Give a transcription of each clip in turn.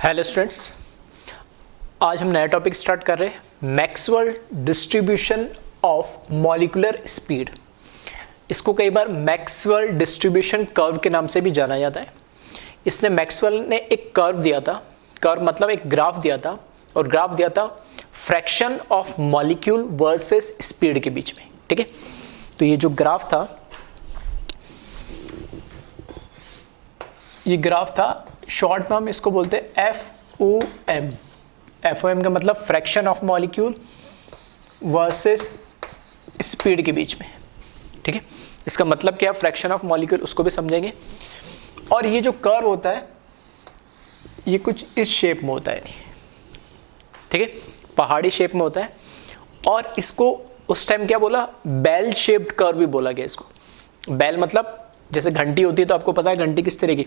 Hello students, आज हम नया टॉपिक स्टार्ट कर रहे हैं Maxwell distribution of molecular speed. इसको कई बार मैक्सवेल डिस्ट्रीब्यूशन कर्व के नाम से भी जाना जाता है। इसने मैक्सवेल ने एक कर्व दिया था, कर्व मतलब एक ग्राफ दिया था, और ग्राफ दिया था fraction of molecule versus speed के बीच में। ठीक है, तो ये जो ग्राफ था, ये ग्राफ था, शॉर्ट में हम इसको बोलते हैं FOM। FOM का मतलब fraction of molecule versus speed के बीच में। ठीक है, इसका मतलब क्या, फ्रैक्शन ऑफ मॉलिक्यूल, उसको भी समझेंगे। और ये जो कर्व होता है ये कुछ इस शेप में होता है, ठीक है, पहाड़ी शेप में होता है। और इसको उस टाइम क्या बोला, बेल शेप्ड कर्व भी बोला गया इसको। बेल मतलब जैसे घंटी होती है, तो आपको पता है घंटी किस तरह की,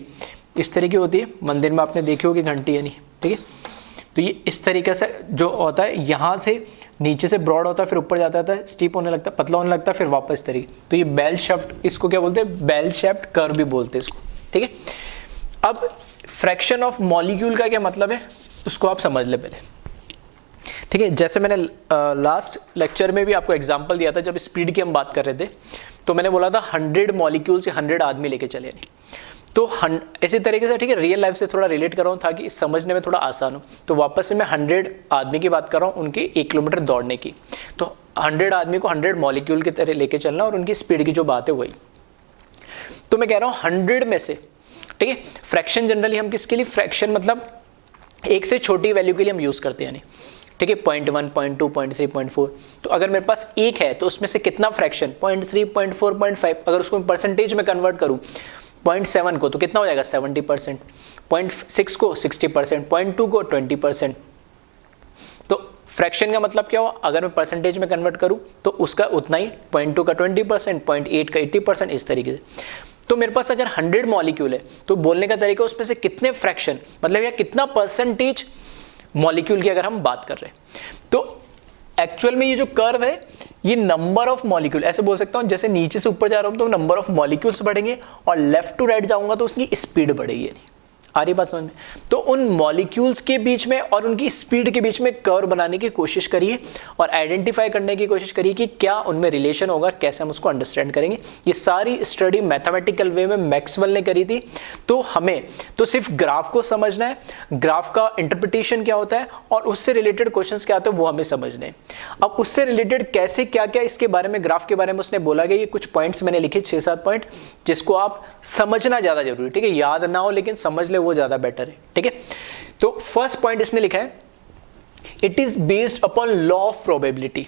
इस तरह की होती है। मंदिर में आपने देखी होगी घंटी, यानी ठीक है। तो ये इस तरीके से जो होता है, यहाँ से नीचे से ब्रॉड होता है, फिर ऊपर जाता है, स्टीप होने लगता है, पतला होने लगता है, फिर वापस इस तरीके। तो ये बेल शेप्ड, इसको क्या बोलते हैं, बेल शेप्ड कर्व भी बोलते हैं इसको। ठीक है, अब फ्रैक्शन ऑफ मॉलिक्यूल का क्या मतलब है उसको आप समझ ले पहले। ठीक है, जैसे मैंने लास्ट लेक्चर में भी आपको एग्जांपल दिया था, जब स्पीड की हम बात कर रहे थे, तो मैंने बोला था 100 मॉलिक्यूल से 100 आदमी लेके चले। तो इसी तरीके से, ठीक है, रियल लाइफ से थोड़ा रिलेट कर रहा हूँ ताकि समझने में थोड़ा आसान हो। तो वापस से मैं 100 आदमी की बात कर रहा हूँ, उनकी 1 किलोमीटर दौड़ने की। तो 100 आदमी को 100 मॉलिक्यूल की तरह लेके चलना, और उनकी स्पीड की जो बात है वही। तो मैं कह रहा हूँ 100 में से, ठीक है, फ्रैक्शन जनरली हम किसके लिए, फ्रैक्शन मतलब एक से छोटी वैल्यू के लिए हम यूज करते हैं, यानी ठीक है, 0.1, 0.2, 0.3, 0.4। तो अगर मेरे पास एक है तो उसमें से कितना फ्रैक्शन, 0.3, 0.4, 0.5, अगर उसको मैं परसेंटेज में कन्वर्ट करूँ 0.7 को, तो कितना हो जाएगा 70%, 0.6 को 60%, 0.2 को 20%। तो फ्रैक्शन का मतलब क्या हुआ, अगर मैं परसेंटेज में कन्वर्ट करूँ तो उसका उतना ही, 0.2 का 20%, 0.8 का 80%, इस तरीके से। तो मेरे पास अगर 100 मॉलिक्यूल है तो बोलने का तरीका, उसमें से कितने फ्रैक्शन मतलब या कितना परसेंटेज मॉलिक्यूल की अगर हम बात कर रहे हैं। तो एक्चुअल में ये जो कर्व है, ये नंबर ऑफ मॉलिक्यूल, ऐसे बोल सकता हूं, जैसे नीचे से ऊपर जा रहा हूं तो नंबर ऑफ मॉलिक्यूल्स बढ़ेंगे, और लेफ्ट टू राइट जाऊंगा तो उसकी स्पीड बढ़ेगी। आ रही बात समझ में? तो उन मॉलिक्यूल्स के बीच में और उनकी स्पीड के बीच में कर्व बनाने की कोशिश करिए, और आइडेंटिफाई करने की कोशिश करिए कि क्या उनमें रिलेशन होगा, कैसे हम उसको अंडरस्टैंड करेंगे। ये सारी स्टडी मैथमेटिकल वे में मैक्सवेल ने करी थी। तो हमें तो सिर्फ ग्राफ को समझना है, ग्राफ का इंटरप्रिटेशन क्या होता है और उससे रिलेटेड क्वेश्चंस क्या आते हैं वो हमें समझने हैं। अब उससे रिलेटेड कैसे क्या क्या इसके बारे में, ग्राफ के बारे में उसने बोला गया, ये कुछ पॉइंट्स मैंने लिखे, 6-7 पॉइंट, जिसको आप समझना ज्यादा जरूरी है। ठीक है, याद ना हो लेकिन समझ ले, वो ज्यादा बेटर है। ठीक है, तो फर्स्ट पॉइंट इसने लिखा है, it is based upon law of probability.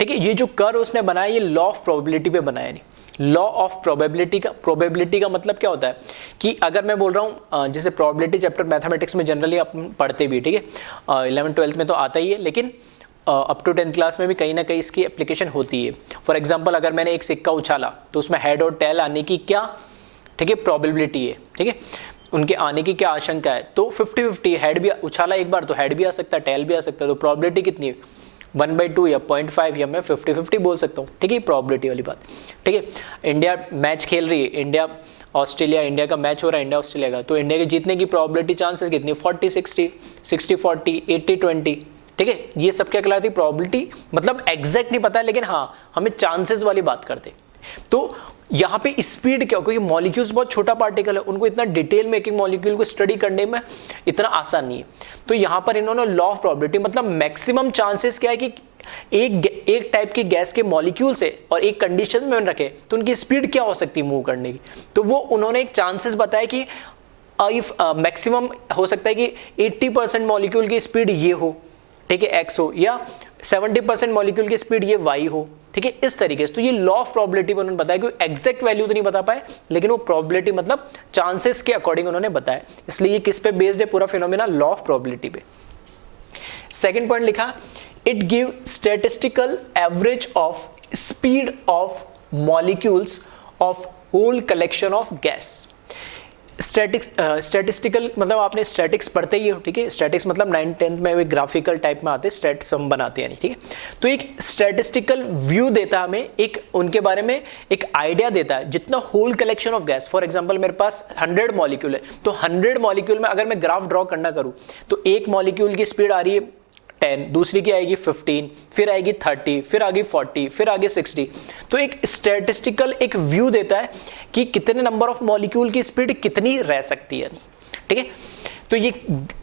ठीक है, ये जो कर्व उसने बनाया, ये लॉ ऑफ प्रोबेबिलिटी पे बनाया। नहीं, लॉ ऑफ प्रोबेबिलिटी का मतलब क्या होता है कि अगर मैं बोल रहा हूं, जैसे प्रोबेबिलिटी चैप्टर मैथमेटिक्स में जनरली आप पढ़ते भी, ठीक है, 11th-12th में तो आता ही है, लेकिन अप टू 10th क्लास में भी कहीं ना कहीं इसकी एप्लीकेशन होती है। फॉर एग्जाम्पल, अगर मैंने एक सिक्का उछाला तो उसमें हेड और टेल आने की क्या, ठीक है, प्रोबेबिलिटी है। ठीक है, उनके आने की क्या आशंका है, तो 50-50, हेड भी उछाला एक बार तो हेड भी आ सकता है, टेल भी आ सकता है। तो प्रोबेबिलिटी कितनी है, 1/2 या 0.5, या मैं 50-50 बोल सकता हूँ। ठीक है, प्रोबेबिलिटी वाली बात। ठीक है, इंडिया मैच खेल रही है, इंडिया ऑस्ट्रेलिया, इंडिया का मैच हो रहा है, इंडिया ऑस्ट्रेलिया का, तो इंडिया के जीतने की प्रोबेबिलिटी चांसेस कितनी, 40-60, 60-40, 80-20। ठीक है, ये सब क्या कहलाती है, प्रोबेबिलिटी। मतलब एग्जैक्ट नहीं पता है, लेकिन हाँ हमें चांसेस वाली बात करते। तो यहाँ पे स्पीड क्या, क्योंकि मॉलिक्यूल्स बहुत छोटा पार्टिकल है, उनको इतना डिटेल में एक एक मॉलिक्यूल को स्टडी करने में इतना आसान नहीं है। तो यहाँ पर इन्होंने लॉ ऑफ प्रोबेबिलिटी, मतलब मैक्सिमम चांसेस क्या है कि एक टाइप के गैस के मॉलिक्यूल से और एक कंडीशन में रखे तो उनकी स्पीड क्या हो सकती है मूव करने की। तो वो उन्होंने एक चांसेस बताया कि मैक्सिमम हो सकता है कि 80% मॉलिक्यूल की स्पीड ये हो, ठीक है, एक्स हो, या 70% मॉलिक्यूल की स्पीड ये वाई हो। ठीक है, इस तरीके से। तो ये लॉ ऑफ प्रोबेबिलिटी में उन्होंने बताया कि एग्जैक्ट वैल्यू तो नहीं बता पाए, लेकिन वो प्रोबेबिलिटी मतलब चांसेस के अकॉर्डिंग उन्होंने बताया। इसलिए ये किस पे बेस्ड है पूरा फिनोमेना, लॉ ऑफ प्रोबेबिलिटी पे। सेकंड पॉइंट लिखा, it give statistical average of speed of molecules of whole collection of gas. Statistical मतलब आपने स्टैटिक्स पढ़ते ही हो, ठीक है। स्टैटिक्स मतलब 9th-10th में एक ग्राफिकल टाइप में आते हैं, स्टैट्स हम बनाते हैं, ठीक है। तो एक स्टैटिस्टिकल व्यू देता है हमें, एक उनके बारे में एक आइडिया देता है। जितना whole collection of gas, for example मेरे पास 100 मॉलिक्यूल है, तो 100 मॉलिक्यूल में अगर मैं ग्राफ ड्रॉ करना करूँ तो एक मॉलिक्यूल की स्पीड आ रही है 10, दूसरी की आएगी 15, फिर आएगी 30, फिर आगे 40, फिर आगे 60। तो एक स्टैटिस्टिकल एक व्यू देता है कि कितने नंबर ऑफ मॉलिक्यूल की स्पीड कितनी रह सकती है, ठीक है। तो ये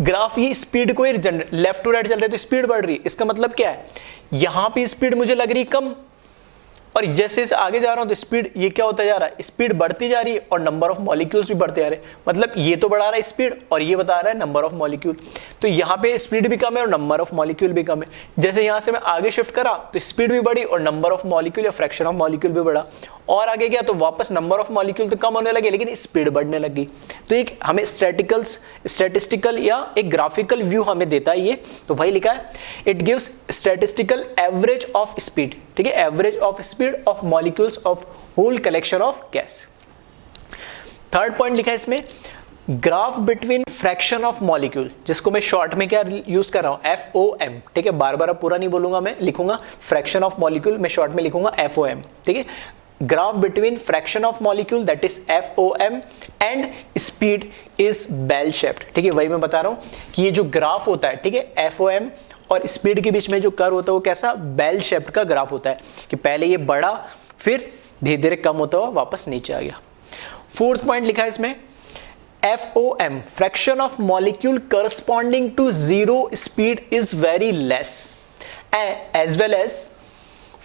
ग्राफ, ये स्पीड को लेफ्ट टू राइट चल रहा है तो स्पीड बढ़ रही है, इसका मतलब क्या है, यहां पे स्पीड मुझे लग रही कम, और जैसे जैसे आगे जा रहा हूं तो स्पीड ये क्या होता जा रहा है, स्पीड बढ़ती जा रही है और नंबर ऑफ मॉलिक्यूल्स भी बढ़ते जा रहे हैं। मतलब ये तो बढ़ा रहा है स्पीड और ये बता रहा है नंबर ऑफ मॉलिक्यूल। तो यहाँ पे स्पीड भी कम है और नंबर ऑफ मॉलिक्यूल भी कम है। जैसे यहाँ से मैं आगे शिफ्ट करा तो स्पीड भी बढ़ी और नंबर ऑफ मॉलिक्यूल या फ्रैक्शन ऑफ मॉलिक्यूल भी बढ़ा, और आगे गया तो वापस नंबर ऑफ मॉलिक्यूल तो कम होने लगे लेकिन स्पीड बढ़ने लगी। तो एक हमें स्टैटिस्टिकल या एक ग्राफिकल व्यू हमें देता है ये, तो वही लिखा है, it gives statistical average of speed, ठीक है, average of speed of molecules of whole collection of gas. Third point लिखा है इसमें, graph between fraction of molecule, जिसको मैं शॉर्ट में क्या यूज कर रहा हूं, FOM, ठीक है। बार बार पूरा नहीं बोलूंगा, मैं लिखूंगा फ्रैक्शन ऑफ मॉलिक्यूल, मैं शॉर्ट में लिखूंगा FOM, ठीक है। Graph between fraction of molecule that is FOM and speed is bell shaped, ठीक है। वही मैं बता रहा हूं कि ये जो ग्राफ होता है, ठीक है, FOM और स्पीड के बीच में जो कर्व होता है वो कैसा बेल शेप्ड का ग्राफ होता है, कि पहले ये बढ़ा फिर धीरे धीरे कम होता हुआ वापस नीचे आ गया। फोर्थ पॉइंट लिखा है इसमें, FOM fraction of molecule corresponding to zero speed is very less as well as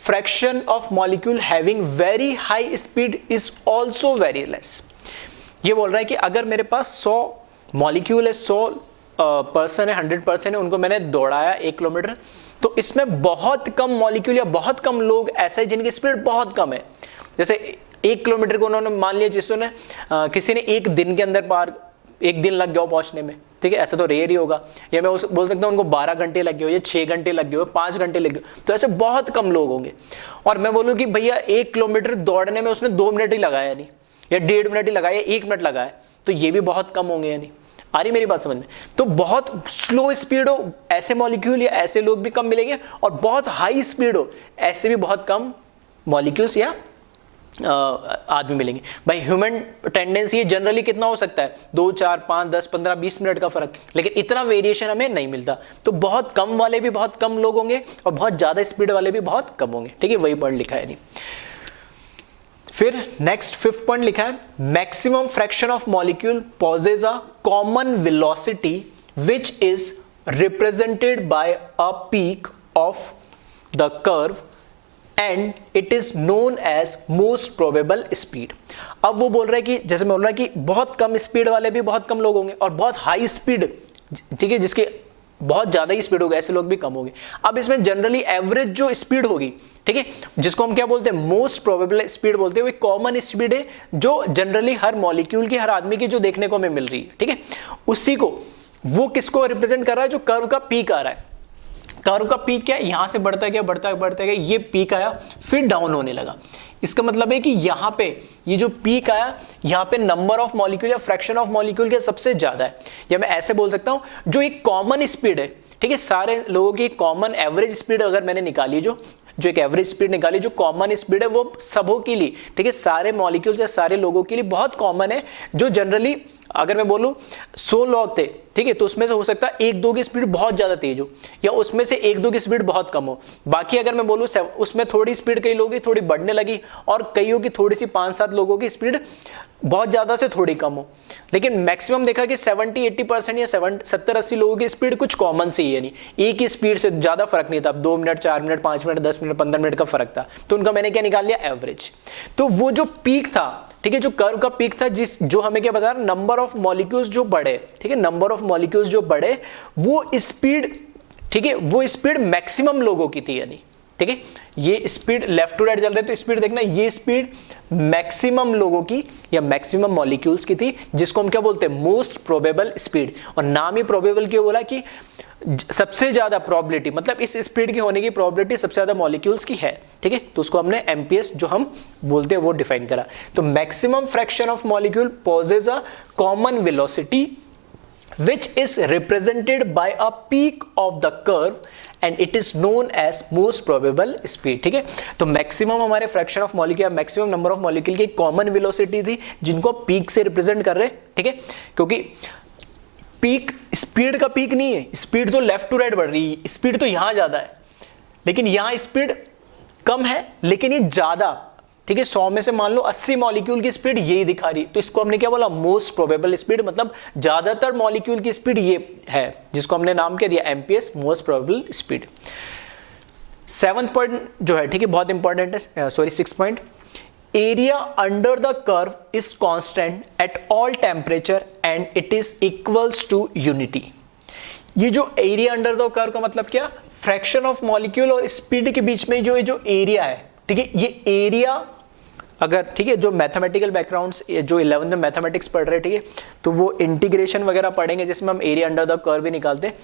fraction of molecule having very high speed is also very less. ये बोल रहा है कि अगर मेरे पास 100 मॉलिक्यूल है, 100 पर्सन है, 100% है, उनको मैंने दौड़ाया 1 किलोमीटर, तो इसमें बहुत कम मॉलिक्यूल या बहुत कम लोग ऐसे हैं जिनकी स्पीड बहुत कम है। जैसे 1 किलोमीटर को उन्होंने मान लिया, जिसने किसी ने 1 दिन के अंदर पार, 1 दिन लग गया पहुंचने में, ठीक है, ऐसा तो रेयर ही होगा। या मैं बोल सकता हूँ उनको 12 घंटे लग गए हो, या 6 घंटे लग गए हो, 5 घंटे लग गए, तो ऐसे बहुत कम लोग होंगे। और मैं बोलूँ कि भैया 1 किलोमीटर दौड़ने में उसने 2 मिनट ही लगाया नहीं, या 1.5 मिनट ही लगाया, 1 मिनट लगाया, तो ये भी बहुत कम होंगे। यानी आ रही मेरी बात समझ में? तो बहुत स्लो स्पीड हो ऐसे मॉलिक्यूल या ऐसे लोग भी कम मिलेंगे, और बहुत हाई स्पीड हो ऐसे भी बहुत कम मॉलिक्यूल्स या आदमी मिलेंगे। भाई ह्यूमन टेंडेंसी जनरली कितना हो सकता है, 2, 4, 5, 10, 15, 20 मिनट का फर्क, लेकिन इतना वेरिएशन हमें नहीं मिलता। तो बहुत कम वाले भी बहुत कम लोग होंगे और बहुत ज्यादा स्पीड वाले भी बहुत कम होंगे, ठीक है, वही पॉइंट लिखा है। नहीं, फिर नेक्स्ट 5th पॉइंट लिखा है, maximum fraction of molecule possesses a common velocity which is represented by a peak of the curve and it is known as most probable speed. अब वो बोल रहा है कि जैसे मैं बोल रहा है कि बहुत कम स्पीड वाले भी बहुत कम लोग होंगे, और बहुत हाई स्पीड, ठीक है, जिसके बहुत ज्यादा ही स्पीड होगा, ऐसे लोग भी कम होंगे। अब इसमें जनरली एवरेज जो स्पीड होगी, ठीक है, जिसको हम क्या बोलते हैं, मोस्ट प्रोबेबल स्पीड बोलते हैं, वो कॉमन स्पीड है जो जनरली हर मॉलिक्यूल की, हर आदमी की जो देखने को हमें मिल रही है, ठीक है, उसी को, वो किसको रिप्रेजेंट कर रहा है, जो कर्व का पीक आ रहा है। कर्व का पीक क्या है, यहां से बढ़ता गया बढ़ता गया, ये पीक आया फिर डाउन होने लगा। इसका मतलब है कि यहां पे ये जो पीक आया, यहां पे नंबर ऑफ मॉलिक्यूल या फ्रैक्शन ऑफ मॉलिक्यूल के सबसे ज्यादा है, या मैं ऐसे बोल सकता हूं जो एक कॉमन स्पीड है, ठीक है, सारे लोगों की कॉमन एवरेज स्पीड अगर मैंने निकाली, जो एक एवरेज स्पीड निकाली, जो कॉमन स्पीड है वो सबों के लिए, ठीक है, सारे मॉलिक्यूल या सारे लोगों के लिए बहुत कॉमन है, जो जनरली अगर मैं बोलूं 100 लोग थे, ठीक है, तो उसमें से हो सकता है 1-2 की स्पीड बहुत ज्यादा तेज हो, या उसमें से 1-2 की स्पीड बहुत कम हो। बाकी अगर मैं बोलूं उसमें थोड़ी स्पीड कई लोगों की थोड़ी बढ़ने लगी, और कईयों की थोड़ी सी 5-7 लोगों की स्पीड बहुत ज्यादा से थोड़ी कम हो, लेकिन मैक्सिमम देखा कि 70-80% या 70-80 लोगों की स्पीड कुछ कॉमन सी है, नहीं एक ही स्पीड से ज्यादा फर्क नहीं था। 2 minute, 4 minute, 5 minute, 10 minute, 15 minute का फर्क था, तो उनका मैंने क्या निकाल लिया, एवरेज। तो वो जो पीक था, ठीक है, जो कर्व का पीक था, जो हमें क्या बता रहा, नंबर ऑफ मॉलिक्यूल्स जो बढ़े, ठीक है, नंबर ऑफ मॉलिक्यूल्स जो बढ़े, वो स्पीड, ठीक है, वो स्पीड मैक्सिमम लोगों की थी, यानी ठीक है, ये स्पीड लेफ्ट टू राइट चल रहे, तो स्पीड देखना, ये स्पीड मैक्सिमम लोगों की या मैक्सिमम मॉलिक्यूल्स की थी, जिसको हम क्या बोलते हैं, मोस्ट प्रोबेबल स्पीड। और नाम ही प्रोबेबल क्यों बोला, कि सबसे ज्यादा प्रोबेबिलिटी, मतलब इस स्पीड की होने की प्रोबेबिलिटी सबसे ज्यादा मॉलिक्यूल्स की है, ठीक है, तो उसको हमने एमपीएस जो हम बोलते हैं वो डिफाइन करा। तो maximum fraction of molecule possesses a common velocity which is represented by a peak of the curve and it is known as most probable speed, ठीक है। तो मैक्सिमम हमारे fraction of molecule, maximum number of molecule की common velocity थी, जिनको peak से represent कर रहे हैं, ठीक है, क्योंकि पीक स्पीड का पीक नहीं है, स्पीड तो लेफ्ट टू राइट बढ़ रही है, स्पीड तो यहां ज्यादा है, लेकिन यहां स्पीड कम है, लेकिन ये ज्यादा, ठीक है, 100 में से मान लो 80 मॉलिक्यूल की स्पीड यही दिखा रही, तो इसको हमने क्या बोला, मोस्ट प्रोबेबल स्पीड, मतलब ज्यादातर मॉलिक्यूल की स्पीड ये है, जिसको हमने नाम क्या दिया, MPS, most probable speed. 7th point जो है, ठीक है, बहुत इंपॉर्टेंट है, sorry 6th point, area under the curve is constant at all temperature and it is equals to unity. ये जो एरिया अंडर द कर्व का मतलब क्या, फ्रैक्शन ऑफ मॉलिक्यूल और स्पीड के बीच में जो एरिया है, ठीक है, ये एरिया अगर, ठीक है, जो मैथमेटिकल बैकग्राउंड्स, जो 11th में मैथमेटिक्स पढ़ रहे हैं, ठीक है, तो वो इंटीग्रेशन वगैरह पढ़ेंगे जिसमें हम एरिया अंडर द कर्व भी निकालते हैं।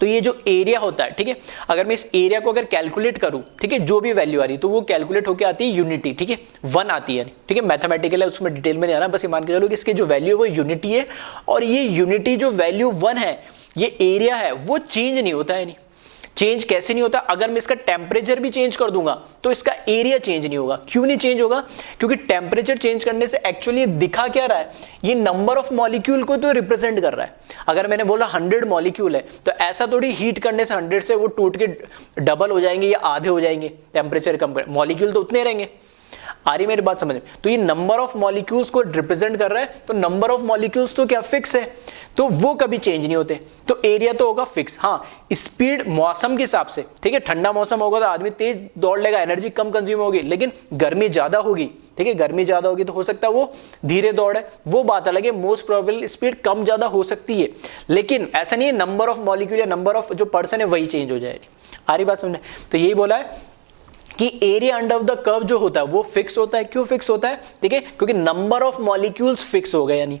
तो ये जो एरिया होता है, ठीक है, अगर मैं इस एरिया को अगर कैलकुलेट करूं, ठीक है, जो भी वैल्यू आ रही तो वो कैलकुलेट होकर आती है यूनिटी, ठीक है, 1 आती है, ठीक है, मैथमेटिकल है, उसमें डिटेल में नहीं आना, बस ये मान के चलो कि इसकी जो वैल्यू है वो यूनिटी है, और ये यूनिटी जो वैल्यू 1 है, ये एरिया है, वो चेंज नहीं होता है। नहीं, चेंज कैसे नहीं होता, अगर मैं इसका टेम्परेचर भी चेंज कर दूंगा तो इसका एरिया चेंज नहीं होगा। क्यों नहीं चेंज होगा, क्योंकि टेम्परेचर चेंज करने से एक्चुअली दिखा क्या रहा है, ये नंबर ऑफ मॉलिक्यूल को तो रिप्रेजेंट कर रहा है। अगर मैंने बोला 100 मॉलिक्यूल है, तो ऐसा थोड़ी हीट करने से 100 से वो टूट के डबल हो जाएंगे या आधे हो जाएंगे, टेम्परेचर कम कर, मॉलिक्यूल तो उतने रहेंगे। आ रही मेरी बात समझ में, तो ये नंबर ऑफ मॉलिक्यूल्स को रिप्रेजेंट कर रहा है, तो नंबर ऑफ मॉलिक्यूल्स तो क्या फिक्स है, तो वो कभी चेंज नहीं होते, तो एरिया तो होगा फिक्स। हाँ, स्पीड मौसम के हिसाब से, ठीक है, ठंडा मौसम होगा तो आदमी तेज दौड़ लेगा, एनर्जी कम कंज्यूम होगी, लेकिन गर्मी ज्यादा होगी, ठीक है, गर्मी ज्यादा होगी तो हो सकता है वो धीरे दौड़े, वो बात अलग है, मोस्ट प्रोबेबल स्पीड कम ज्यादा हो सकती है, लेकिन ऐसा नहीं है नंबर ऑफ मॉलिक्यूल या नंबर ऑफ जो पर्सन है वही चेंज हो जाएगी। आ रही बात समझे, तो यही बोला है कि एरिया अंडर द कर्व जो होता है वो फिक्स होता है। क्यों फिक्स होता है, ठीक है, क्योंकि नंबर ऑफ मॉलिक्यूल्स फिक्स हो गए, यानी,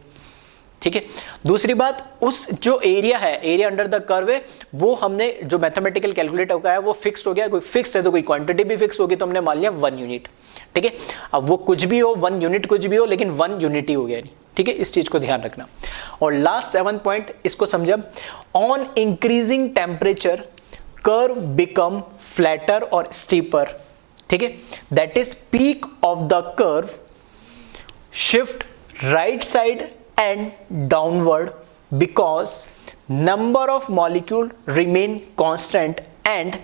ठीक है। दूसरी बात, उस जो एरिया है, एरिया अंडर द कर्व है, वो हमने जो मैथमेटिकल कैलकुलेट होगा है वो फिक्स हो गया, कोई फिक्स है तो कोई क्वांटिटी भी फिक्स होगी, तो हमने मान लिया 1 यूनिट, ठीक है। अब वो कुछ भी हो, 1 यूनिट कुछ भी हो, लेकिन 1 यूनिटी हो गया, ठीक है, इस चीज को ध्यान रखना। और लास्ट 7th पॉइंट, इसको समझे, on increasing temperature curve become flatter और स्टीपर, ठीक है, that is peak of the curve shift right side and downward because number of molecule remain constant and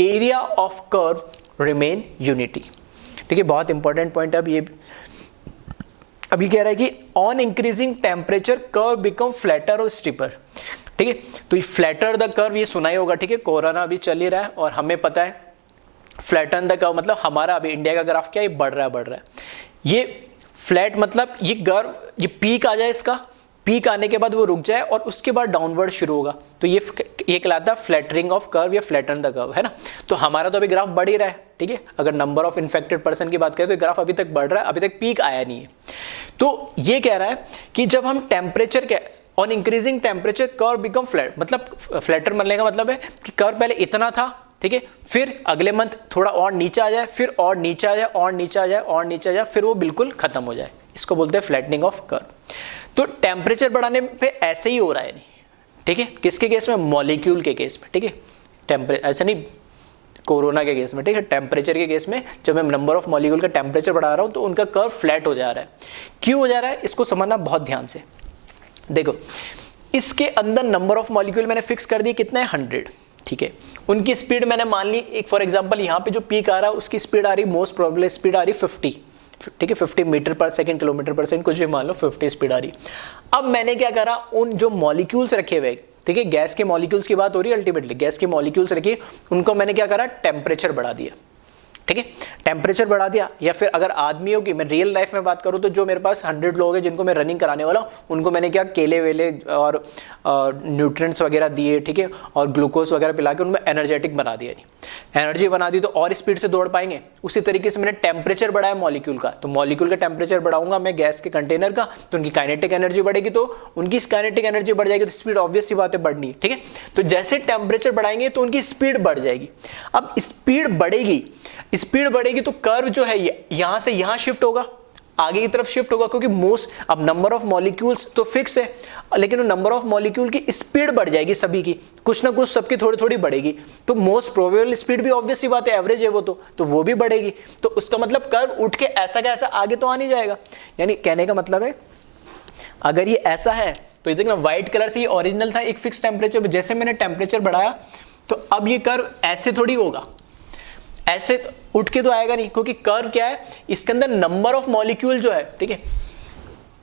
area of curve remain unity, ठीक है, बहुत important point. अब ये अभी कह रहा है कि on increasing temperature curve become flatter और स्टीपर, ठीक है, तो ये फ्लैटर द कर्व ये सुना ही होगा, ठीक है, कोरोना अभी चल ही रहा है और हमें पता है फ्लैटन द कर्व मतलब हमारा अभी इंडिया का ग्राफ क्या है, बढ़ रहा है। ये फ्लैट मतलब ये कर्व, ये पीक आ जाए, इसका पीक आने के बाद वो रुक जाए और उसके बाद डाउनवर्ड शुरू होगा, तो ये कहलाता है फ्लैटरिंग ऑफ कर्व या फ्लैटन द कर्व, है ना। तो हमारा तो अभी ग्राफ बढ़ ही रहा है, ठीक है, अगर नंबर ऑफ इन्फेक्टेड पर्सन की बात करें तो ग्राफ अभी तक बढ़ रहा है, अभी तक पीक आया नहीं है। तो ये कह रहा है कि जब हम टेम्परेचर के on increasing temperature curve become flat, मतलब फ्लैटर बनने का मतलब है कि कर्व पहले इतना था, ठीक है, फिर अगले मंथ थोड़ा और नीचे आ जाए, फिर और नीचे आ जाए, और नीचे आ जाए, और नीचे आ जाए, फिर वो बिल्कुल खत्म हो जाए, इसको बोलते हैं फ्लैटनिंग ऑफ कर्व। तो टेम्परेचर बढ़ाने पे ऐसे ही हो रहा है, नहीं, ठीक है, किसके केस में, मॉलिक्यूल के केस में, ठीक है, टेम्परेचर ऐसा नहीं कोरोना के केस में, ठीक है, टेम्परेचर के केस में जब मैं नंबर ऑफ मॉलिक्यूल का टेम्परेचर बढ़ा रहा हूं तो उनका कर्व फ्लैट हो जा रहा है। क्यों हो जा रहा है, इसको समझना बहुत ध्यान से। देखो, इसके अंदर नंबर ऑफ मॉलिक्यूल मैंने फिक्स कर दिए, कितना है, 100, ठीक है, उनकी स्पीड मैंने मान ली, एक फॉर एग्जांपल यहाँ पे जो पीक आ रहा है उसकी स्पीड आ रही, मोस्ट प्रोबेबल स्पीड आ रही 50, ठीक है, 50 मीटर पर सेकंड, किलोमीटर पर सेकंड, कुछ भी मान लो, 50 स्पीड आ रही। अब मैंने क्या करा, उन जो मॉलिक्यूल्स रखे हुए, ठीक है, गैस के मॉलिक्यूल्स की बात हो रही है, अल्टीमेटली गैस के मॉलिक्यूल्स रखे, उनको मैंने क्या करा, टेम्परेचर बढ़ा दिया, ठीक है, टेम्परेचर बढ़ा दिया। या फिर अगर आदमियों की मैं रियल लाइफ में बात करूँ तो जो मेरे पास 100 लोग हैं जिनको मैं रनिंग कराने वाला हूँ, उनको मैंने क्या केले वेले और न्यूट्रिएंट्स वगैरह दिए, ठीक है, और ग्लूकोज वगैरह पिला के उनमें एनर्जेटिक बना दिया। नहीं, एनर्जी बना दी तो और स्पीड से दौड़ पाएंगे। उसी तरीके से मैंने टेम्परेचर बढ़ाया मॉलिक्यूल का, तो मॉलिक्यूल का टेम्परेचर बढ़ाऊंगा मैं गैस के कंटेनर का, तो उनकी काइनेटिक एनर्जी बढ़ेगी, तो उनकी काइनेटिक एनर्जी बढ़ जाएगी, तो स्पीड ऑब्वियस सी बात है बढ़नी है। ठीक है, तो जैसे टेम्परेचर बढ़ाएंगे तो उनकी स्पीड बढ़ जाएगी। अब स्पीड बढ़ेगी, स्पीड बढ़ेगी तो कर्व जो है यहां से यहां शिफ्ट होगा, आगे की तरफ शिफ्ट होगा, क्योंकि मोस्ट अब नंबर ऑफ मॉलिक्यूल्स तो फिक्स है, लेकिन नंबर ऑफ मॉलिक्यूल की स्पीड बढ़ जाएगी सभी की, कुछ ना कुछ सबकी थोड़ी थोड़ी बढ़ेगी। तो मोस्ट प्रोबेबल स्पीड भी ऑब्वियस सी बात है, एवरेज है वो, तो वो भी बढ़ेगी। तो उसका मतलब कर्व उठ के ऐसा का ऐसा आगे तो आ नहीं जाएगा। यानी कहने का मतलब है अगर ये ऐसा है तो ये देखना व्हाइट कलर से ये ओरिजिनल था एक फिक्स टेम्परेचर, जैसे मैंने टेम्परेचर बढ़ाया तो अब ये कर्व ऐसे थोड़ी होगा, ऐसे उठ के तो आएगा नहीं, क्योंकि कर्व क्या है, इसके अंदर नंबर ऑफ मॉलिक्यूल जो है, ठीक है,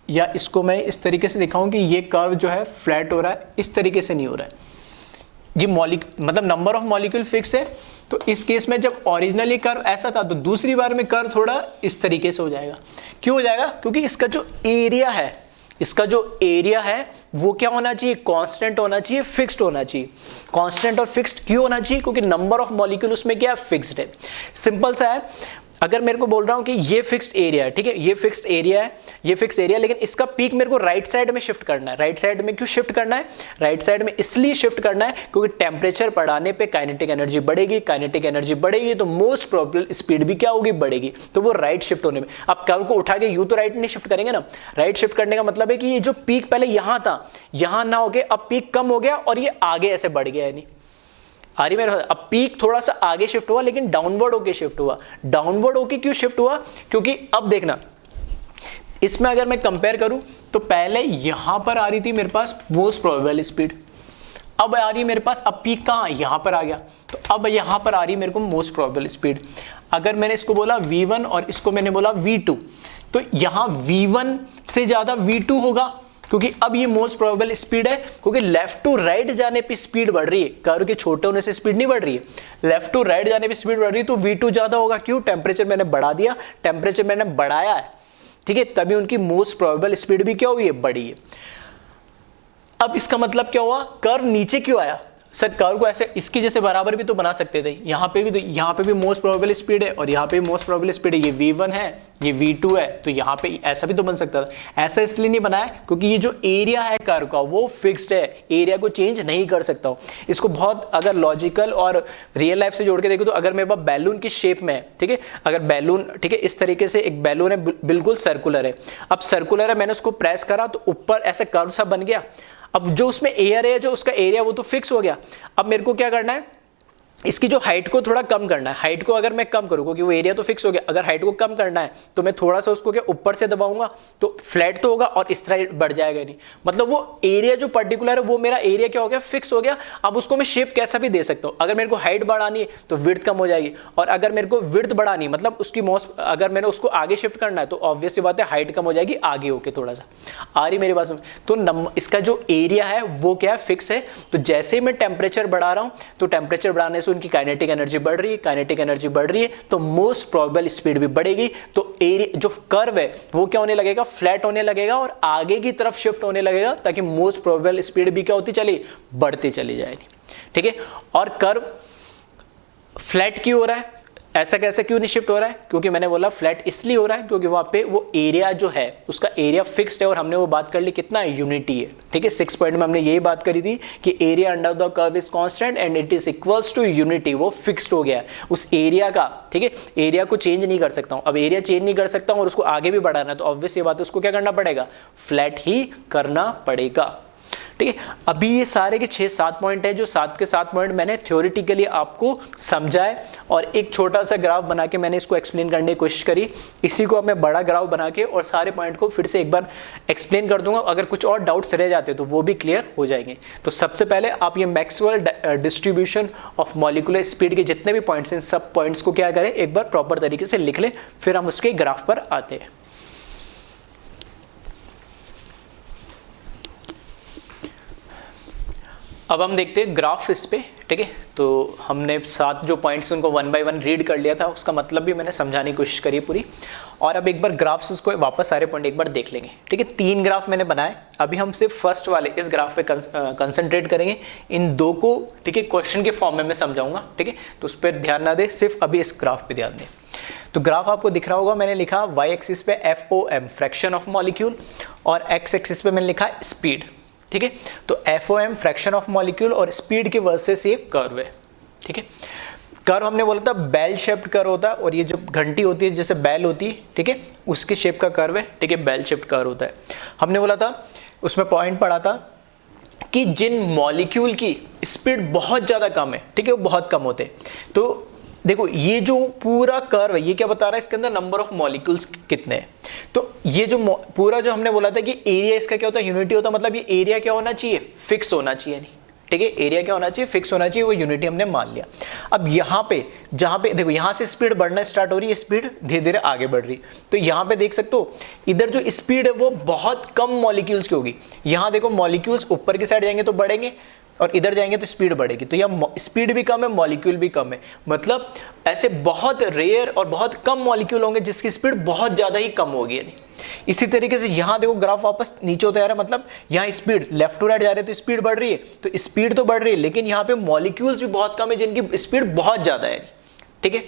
या इसको मैं इस तरीके से दिखाऊं कि ये कर्व जो है फ्लैट हो रहा है, इस तरीके से नहीं हो रहा है। ये मतलब नंबर ऑफ मॉलिक्यूल फिक्स है, तो इस केस में जब ओरिजिनली कर्व ऐसा था तो दूसरी बार में कर्व थोड़ा इस तरीके से हो जाएगा। क्यों हो जाएगा? क्योंकि इसका जो एरिया है, इसका जो एरिया है वो क्या होना चाहिए, कांस्टेंट होना चाहिए, फिक्स्ड होना चाहिए। कांस्टेंट और फिक्स्ड क्यों होना चाहिए? क्योंकि नंबर ऑफ मॉलिक्यूल उसमें क्या है, फिक्स्ड है। सिंपल सा है, अगर मेरे को बोल रहा हूं कि ये फिक्स्ड एरिया है, ठीक है, ये फिक्स्ड एरिया है, ये फिक्स्ड एरिया, लेकिन इसका पीक मेरे को राइट साइड में शिफ्ट करना है। राइट साइड में क्यों शिफ्ट करना है? राइट साइड में इसलिए शिफ्ट करना है क्योंकि टेम्परेचर बढ़ाने पे काइनेटिक एनर्जी बढ़ेगी, काइनेटिक एनर्जी बढ़ेगी तो मोस्ट प्रोबेबल स्पीड भी क्या होगी, बढ़ेगी। तो वो राइट शिफ्ट होने में, अब कर्व को उठा के यू तो राइट नहीं शिफ्ट करेंगे ना। राइट शिफ्ट करने का मतलब है कि ये जो पीक पहले यहां था, यहां ना हो गया, अब पीक कम हो गया और ये आगे ऐसे बढ़ गया। यानी आ रही मेरे, अब पीक थोड़ा सा आगे शिफ्ट हुआ लेकिन डाउनवर्ड होके शिफ्ट हुआ। डाउनवर्ड होके क्यों शिफ्ट हुआ? क्योंकि अब देखना, इसमें अगर मैं कंपेयर करूं तो पहले यहां पर आ रही थी मेरे पास मोस्ट प्रोबेबल स्पीड, अब आ रही है मेरे पास, अब पीक कहां, यहां पर आ गया, तो अब यहां पर आ रही है मेरे को मोस्ट प्रोबेबल स्पीड। अगर मैंने इसको बोला v1 और इसको मैंने बोला v2, तो यहां v1 से ज्यादा v2 होगा, क्योंकि अब ये मोस्ट प्रोबेबल स्पीड है, क्योंकि लेफ्ट टू राइट जाने पे स्पीड बढ़ रही है, कर्व के छोटे होने से स्पीड नहीं बढ़ रही है, लेफ्ट टू राइट जाने पे स्पीड बढ़ रही है, तो v2 ज्यादा होगा। क्यों? टेम्परेचर मैंने बढ़ा दिया, टेम्परेचर मैंने बढ़ाया है, ठीक है, तभी उनकी मोस्ट प्रोबेबल स्पीड भी क्या हुई है, बढ़ी है। अब इसका मतलब क्या हुआ, कर्व नीचे क्यों आया? सर कर्व को ऐसे इसकी जैसे बराबर भी तो बना सकते थे, यहाँ पे भी, तो यहाँ पे भी मोस्ट प्रोबेबल स्पीड है और यहाँ पे भी मोस्ट प्रोबेबल स्पीड है, ये v1 है, ये v2 है, तो यहाँ पे ऐसा भी तो बन सकता था। ऐसा इसलिए नहीं बनाया क्योंकि ये जो एरिया है कर्व का वो फिक्स्ड है, एरिया को चेंज नहीं कर सकता हूँ। इसको बहुत अगर लॉजिकल और रियल लाइफ से जोड़ के देखो तो अगर मेरे पास बैलून की शेप में है, ठीक है, अगर बैलून, ठीक है, इस तरीके से एक बैलून है, बिल्कुल सर्कुलर है, अब सर्कुलर है, मैंने उसको प्रेस करा तो ऊपर ऐसे कर्व सा बन गया। अब जो उसमें एयर है, जो उसका एरिया वो तो फिक्स हो गया। अब मेरे को क्या करना है, इसकी जो हाइट को थोड़ा कम करना है। हाइट को अगर मैं कम करूँ, क्योंकि वो एरिया तो फिक्स हो गया, अगर हाइट को कम करना है तो मैं थोड़ा सा उसको क्या ऊपर से दबाऊंगा तो फ्लैट तो होगा और इस तरह बढ़ जाएगा नहीं। मतलब वो एरिया जो पर्टिकुलर है वो मेरा एरिया क्या हो गया, फिक्स हो गया। अब उसको मैं शेप कैसा भी दे सकता हूँ। अगर मेरे को हाइट बढ़ानी है तो विड्थ कम हो जाएगी, और अगर मेरे को विड्थ बढ़ानी मतलब उसकी मोस्ट, अगर मैंने उसको आगे शिफ्ट करना है तो ऑब्वियस सी बात है हाइट कम हो जाएगी आगे होके थोड़ा सा। आ रही मेरी बात में? तो इसका जो एरिया है वो क्या है, फिक्स है। तो जैसे ही मैं टेम्परेचर बढ़ा रहा हूँ तो टेम्परेचर बढ़ाने से उनकी काइनेटिक एनर्जी बढ़ रही है, काइनेटिक एनर्जी बढ़ रही है तो मोस्ट प्रोबेबल स्पीड भी बढ़ेगी। तो एरिया जो कर्व है वो क्या होने लगेगा, फ्लैट होने लगेगा और आगे की तरफ शिफ्ट होने लगेगा, ताकि मोस्ट प्रोबेबल स्पीड भी क्या होती चली, बढ़ती चली जाएगी। ठीक है, और कर्व फ्लैट क्यों हो रहा है, ऐसा कैसे क्यों नहीं शिफ्ट हो रहा है? क्योंकि मैंने बोला फ्लैट इसलिए हो रहा है क्योंकि वहां पे वो एरिया जो है उसका एरिया फिक्स्ड है, और हमने वो बात कर ली कितना है, यूनिटी है। ठीक है, 6 पॉइंट में हमने यही बात करी थी कि area under the curve is constant and it is equals to unity. वो फिक्स्ड हो गया है उस एरिया का। ठीक है, एरिया को चेंज नहीं कर सकता हूँ। अब एरिया चेंज नहीं कर सकता हूँ और उसको आगे भी बढ़ाना है तो ऑब्वियस ये बात है उसको क्या करना पड़ेगा, फ्लैट ही करना पड़ेगा। ठीक है, अभी ये सारे के 6-7 पॉइंट है जो 7 के 7 पॉइंट मैंने थ्योरेटिकली आपको समझाए, और एक छोटा सा ग्राफ बना के मैंने इसको एक्सप्लेन करने की कोशिश करी। इसी को अब मैं बड़ा ग्राफ बना के और सारे पॉइंट को फिर से एक बार एक्सप्लेन कर दूंगा। अगर कुछ और डाउट्स रह जाते तो वो भी क्लियर हो जाएंगे। तो सबसे पहले आप ये Maxwell distribution of molecular speed के जितने भी पॉइंट्स हैं, सब पॉइंट्स को क्या करें, एक बार प्रॉपर तरीके से लिख लें, फिर हम उसके ग्राफ पर आते हैं। अब हम देखते हैं ग्राफ इस पे, ठीक है। तो हमने 7 जो पॉइंट्स उनको 1 बाय 1 रीड कर लिया था, उसका मतलब भी मैंने समझाने की कोशिश करी पूरी। और अब एक बार ग्राफ्स उसको वापस सारे पॉइंट एक बार देख लेंगे, ठीक है। 3 ग्राफ मैंने बनाए, अभी हम सिर्फ फर्स्ट वाले इस ग्राफ पे कंसंट्रेट करेंगे। इन 2 को, ठीक है, क्वेश्चन के फॉर्म में मैं समझाऊंगा, ठीक है। तो उस पर ध्यान ना दे, सिर्फ अभी इस ग्राफ पे ध्यान दें। तो ग्राफ आपको दिख रहा होगा, मैंने लिखा वाई एक्सिस पे FOM फ्रैक्शन ऑफ मॉलिक्यूल, और एक्स एक्सिस पे मैंने लिखा स्पीड, ठीक है। तो FOM फ्रैक्शन ऑफ मॉलिक्यूल और स्पीड के वर्सेस ये कर्व है, ठीक है। कर्व हमने बोला था बेल शेप्ड कर्व होता है, और ये जो घंटी होती है जैसे बेल होती है, ठीक है, उसके शेप का कर्व है, ठीक है, बेल शेप्ड कर्व होता है। हमने बोला था, उसमें पॉइंट पढ़ा था कि जिन मॉलिक्यूल की स्पीड बहुत ज्यादा कम है, ठीक है, वो बहुत कम होते हैं। तो देखो ये जो पूरा कर्व है, ये क्या बता रहा है, इसके अंदर नंबर ऑफ मॉलिक्यूल्स कितने हैं। तो ये जो पूरा जो हमने बोला था कि एरिया इसका क्या होता है, यूनिटी होता है, मतलब ये एरिया क्या होना चाहिए, फिक्स होना चाहिए, नहीं, ठीक है, एरिया क्या होना चाहिए, फिक्स होना चाहिए, वो यूनिटी हमने मान लिया। अब यहाँ पे जहाँ पे देखो, यहाँ से स्पीड बढ़ना स्टार्ट हो रही है, स्पीड धीरे धीरे आगे बढ़ रही है। तो यहाँ पे देख सकते हो, इधर जो स्पीड है वो बहुत कम मॉलिक्यूल्स की होगी। यहाँ देखो मॉलिक्यूल्स ऊपर की साइड जाएंगे तो बढ़ेंगे, और इधर जाएंगे तो स्पीड बढ़ेगी। तो यह स्पीड भी कम है, मॉलिक्यूल भी कम है, मतलब ऐसे बहुत रेयर और बहुत कम मॉलिक्यूल होंगे जिसकी स्पीड बहुत ज्यादा ही कम होगी। यानी इसी तरीके से यहां देखो ग्राफ वापस नीचे होता जा रहा है, मतलब यहाँ स्पीड लेफ्ट टू राइट जा रही है तो स्पीड बढ़ रही है, तो स्पीड तो बढ़ रही है, लेकिन यहाँ पे मॉलिक्यूल्स भी बहुत कम है जिनकी स्पीड बहुत ज्यादा है, ठीक है।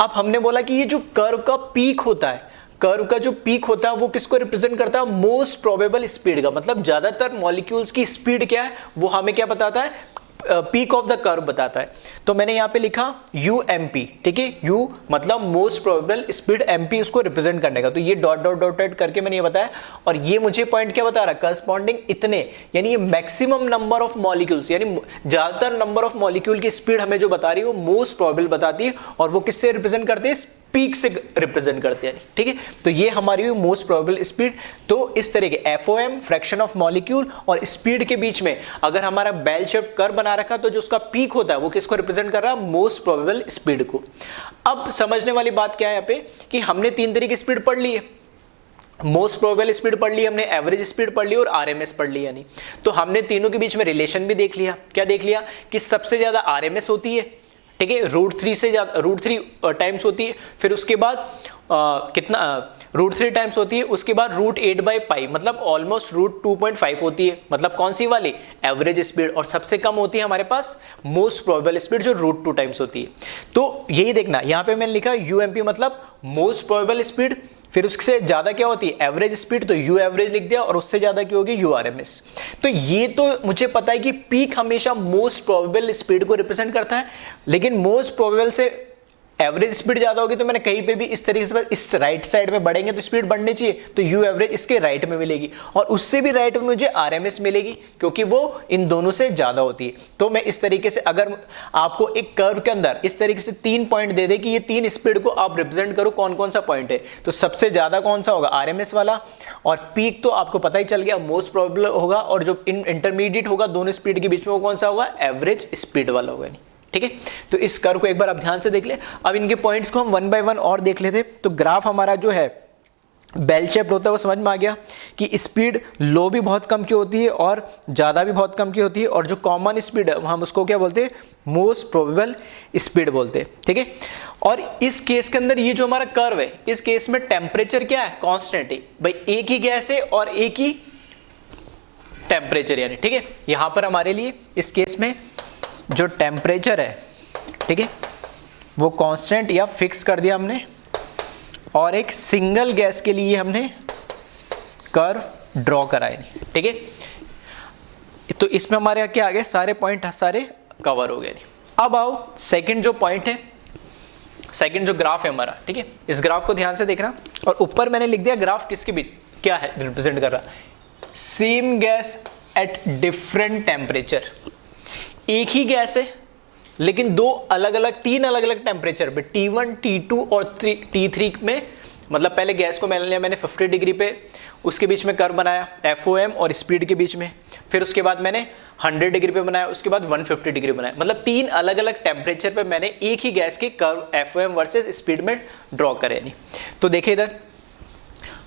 अब हमने बोला कि ये जो कर्व का पीक होता है, कर्व का जो पीक होता है वो किसको रिप्रेजेंट करता है, मोस्ट प्रोबेबल स्पीड का, मतलब ज्यादातर मॉलिक्यूल्स की स्पीड क्या है वो हमें क्या बताता है, पीक ऑफ द कर्व बताता है। तो मैंने यहाँ पे लिखा UMP, ठीक है, U मतलब मोस्ट प्रोबेबल स्पीड, MP उसको रिप्रेजेंट करने का। तो ये डॉट डॉट डॉट डॉट करके मैंने ये बताया, और ये मुझे पॉइंट क्या बता रहा है, करस्पॉन्डिंग इतने, यानी ये मैक्सिमम नंबर ऑफ मॉलिक्यूल्स, यानी ज्यादातर नंबर ऑफ मॉलिक्यूल की स्पीड हमें जो बता रही है वो मोस्ट प्रोबेबल बताती है, और वो किससे रिप्रेजेंट करते हैं, पीक से रिप्रेजेंट करते हैं, ठीक है। तो ये हमारी मोस्ट प्रोबेबल स्पीड। तो इस तरह के FOM फ्रैक्शन ऑफ मॉलिक्यूल और स्पीड के बीच में अगर हमारा बेल शेप कर्व बना रखा, तो जो उसका पीक होता है वो किसको रिप्रेजेंट कर रहा है, मोस्ट प्रोबेबल स्पीड को। अब समझने वाली बात क्या है यहाँ पे, कि हमने 3 तरीके की स्पीड पढ़ ली है, मोस्ट प्रोबेबल स्पीड पढ़ ली हमने, एवरेज स्पीड पढ़ ली और RMS पढ़ ली। यानी तो हमने तीनों के बीच में रिलेशन भी देख लिया। क्या देख लिया, कि सबसे ज्यादा RMS होती है, ठीक है, √3 से ज्यादा, √3 टाइम्स होती है, फिर उसके बाद कितना, √3 टाइम्स होती है, उसके बाद √8/π मतलब ऑलमोस्ट √2.5 होती है, मतलब कौन सी वाली, एवरेज स्पीड, और सबसे कम होती है हमारे पास मोस्ट प्रोबेबल स्पीड जो √2 टाइम्स होती है। तो यही देखना, यहाँ पे मैंने लिखा UMP मतलब मोस्ट प्रोबेबल स्पीड, फिर उससे ज्यादा क्या होती है एवरेज स्पीड, तो U एवरेज लिख दिया, और उससे ज्यादा क्या होगी URMS। तो ये तो मुझे पता है कि पीक हमेशा मोस्ट प्रोबेबल स्पीड को रिप्रेजेंट करता है, लेकिन मोस्ट प्रोबेबल से एवरेज स्पीड ज्यादा होगी, तो मैंने कहीं पे भी इस तरीके से इस राइट साइड में बढ़ेंगे तो स्पीड बढ़नी चाहिए, तो U एवरेज इसके राइट में मिलेगी, और उससे भी राइट में मुझे RMS मिलेगी, क्योंकि वो इन दोनों से ज्यादा होती है। तो मैं इस तरीके से, अगर आपको एक कर्व के अंदर इस तरीके से 3 पॉइंट दे दे कि ये 3 स्पीड को आप रिप्रेजेंट करो, कौन कौन सा पॉइंट है, तो सबसे ज्यादा कौन सा होगा, RMS वाला, और पीक तो आपको पता ही चल गया मोस्ट प्रोबेबल होगा, और जो इंटरमीडिएट होगा दोनों स्पीड के बीच में वो कौन सा होगा, एवरेज स्पीड वाला होगा, ठीक है। तो इस कर्व को एक बार आप ध्यान से देख ले। अब इनके पॉइंट्स को हम 1 बाय 1 और देख लेते। तो ग्राफ हमारा जो है बेल शेप्ड होता है, वो समझ में आ गया कि स्पीड लो भी बहुत कम की होती है और ज़्यादा भी बहुत कम की होती है, और जो कॉमन स्पीड है हम उसको क्या बोलते हैं, मोस्ट प्रोबेबल स्पीड बोलते हैं, ठीक है। और इस केस के अंदर ये जो हमारा कर्व है, इस केस में टेम्परेचर क्या है, कांस्टेंट है भाई, एक ही गैस है और एक ही टेम्परेचर, यानी ठीक है। यहां पर हमारे लिए इस केस में जो टेम्परेचर है, ठीक है, वो कांस्टेंट या फिक्स कर दिया हमने, और एक सिंगल गैस के लिए हमने कर्व ड्रॉ कराए, ठीक है। तो इसमें हमारे क्या आ गए, सारे पॉइंट सारे कवर हो गए। अब आओ सेकंड जो पॉइंट है, सेकंड जो ग्राफ है हमारा, ठीक है, इस ग्राफ को ध्यान से देखना, और ऊपर मैंने लिख दिया ग्राफ किसके बीच क्या है, रिप्रेजेंट कर रहा, same gas at different temperature. एक ही गैस है लेकिन दो अलग अलग, 3 अलग अलग टेम्परेचर पे, T1, T2 और T3 में, मतलब पहले गैस को मैंने 50 डिग्री पे उसके बीच में कर्व बनाया FOM और स्पीड के बीच में, फिर उसके बाद मैंने 100 डिग्री पे बनाया, उसके बाद 150 डिग्री बनाया, मतलब 3 अलग अलग टेम्परेचर पे मैंने एक ही गैस के कर्व FOM वर्सेस स्पीड में ड्रॉ करे। नहीं तो देखिए इधर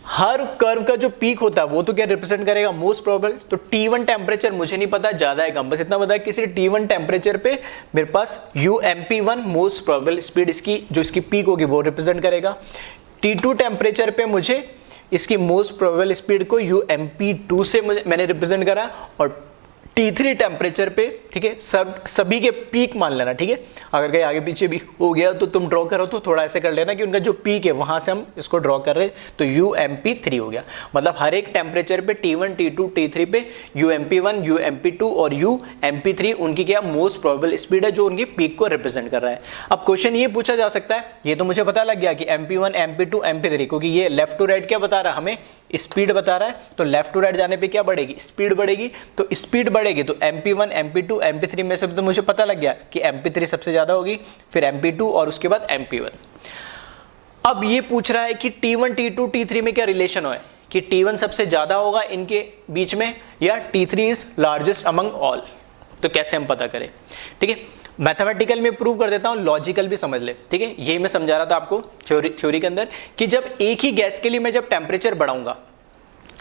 हर कर्व का जो पीक होता है वो तो क्या रिप्रेजेंट करेगा, मोस्ट प्रोबेबल। तो T1 टेम्परेचर मुझे नहीं पता ज्यादा है कम, बस इतना पता है किसी T1 टेम्परेचर पे मेरे पास UMP1 मोस्ट प्रोबेबल स्पीड इसकी जो इसकी पीक होगी वो रिप्रेजेंट करेगा। T2 टेम्परेचर पे मुझे इसकी मोस्ट प्रोबेबल स्पीड को UMP2 से मैंने रिप्रेजेंट करा, और T3 टेम्परेचर पे, ठीक है, सभी के पीक मान लेना, ठीक है। अगर कहीं आगे पीछे भी हो गया तो तुम ड्रॉ करो तो थोड़ा ऐसे कर लेना कि उनका जो पीक है वहां से हम इसको ड्रॉ कर रहे हैं, तो UMP3 हो गया। मतलब हर एक टेम्परेचर पे T1, T2, T3 पे UMP1, UMP2 और UMP3 उनकी क्या मोस्ट प्रोबेबल स्पीड है जो उनकी पीक को रिप्रेजेंट कर रहा है। अब क्वेश्चन ये पूछा जा सकता है, ये तो मुझे पता लग गया कि MP1, MP2, MP3, क्योंकि ये लेफ्ट टू राइट क्या बता रहा है, हमें स्पीड बता रहा है, तो लेफ्ट टू राइट जाने पे क्या बढ़ेगी, स्पीड बढ़ेगी। तो स्पीड बढ़ेगी तो MP1, MP2, MP3 में से तो मुझे पता लग गया कि MP3 सबसे ज्यादा होगी, फिर MP2 और उसके बाद MP1। अब ये पूछ रहा है कि T1, T2, T3 में क्या रिलेशन है, कि T1 सबसे ज्यादा होगा इनके बीच में या T3 is largest among all. तो कैसे हम पता करें, ठीक है, मैथमेटिकल में प्रूव कर देता हूं, लॉजिकल भी समझ ले, ठीक है। यही मैं समझा रहा था आपको थ्योरी के अंदर कि जब एक ही गैस के लिए मैं जब टेम्परेचर बढ़ाऊंगा,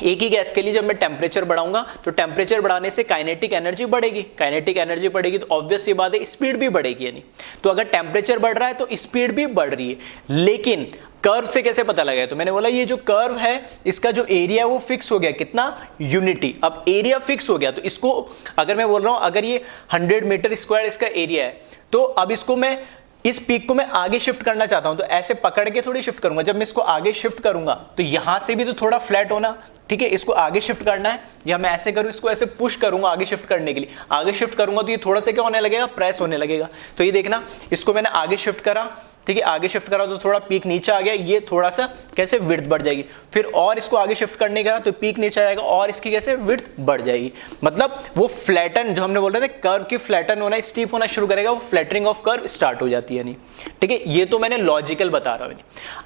एक ही गैस के लिए जब मैं टेम्परेचर बढ़ाऊंगा तो टेम्परेचर बढ़ाने से काइनेटिक एनर्जी बढ़ेगी, काइनेटिक एनर्जी बढ़ेगी तो ऑब्वियस सी बात है स्पीड भी बढ़ेगी, यानी तो अगर टेम्परेचर बढ़ रहा है तो स्पीड भी बढ़ रही है। लेकिन कर्व से कैसे पता लगा, तो मैंने बोला ये जो कर्व है इसका जो एरिया वो फिक्स हो गया, कितना, यूनिटी। अब एरिया फिक्स हो गया तो इसको अगर मैं बोल रहा हूं अगर ये 100 मीटर स्क्वायर इसका एरिया है, तो अब इसको मैं इस पीक को मैं आगे शिफ्ट करना चाहता हूं, तो ऐसे पकड़ के थोड़ी शिफ्ट करूंगा। जब मैं इसको आगे शिफ्ट करूंगा तो यहां से भी तो थोड़ा फ्लैट होना, ठीक है, इसको आगे शिफ्ट करना है, या मैं ऐसे करूं इसको ऐसे पुश करूंगा आगे शिफ्ट करने के लिए, आगे शिफ्ट करूंगा तो ये थोड़ा सा क्या होने लगेगा, प्रेस होने लगेगा। तो ये देखना, इसको मैंने आगे शिफ्ट करा, ठीक है, आगे शिफ्ट करा तो थोड़ा पीक नीचे आ गया, ये थोड़ा सा कैसे विड्थ बढ़ जाएगी, फिर और इसको आगे शिफ्ट करने का तो पीक नीचे आएगा और इसकी कैसे विड्थ बढ़ जाएगी। मतलब वो फ्लैटन, जो हमने बोल रहे थे कर्व की फ्लैटन होना, स्टीप होना शुरू करेगा, वो फ्लैटनिंग ऑफ कर्व स्टार्ट हो जाती है, नहीं, ठीक है। ये तो मैंने लॉजिकल बता रहा हूं।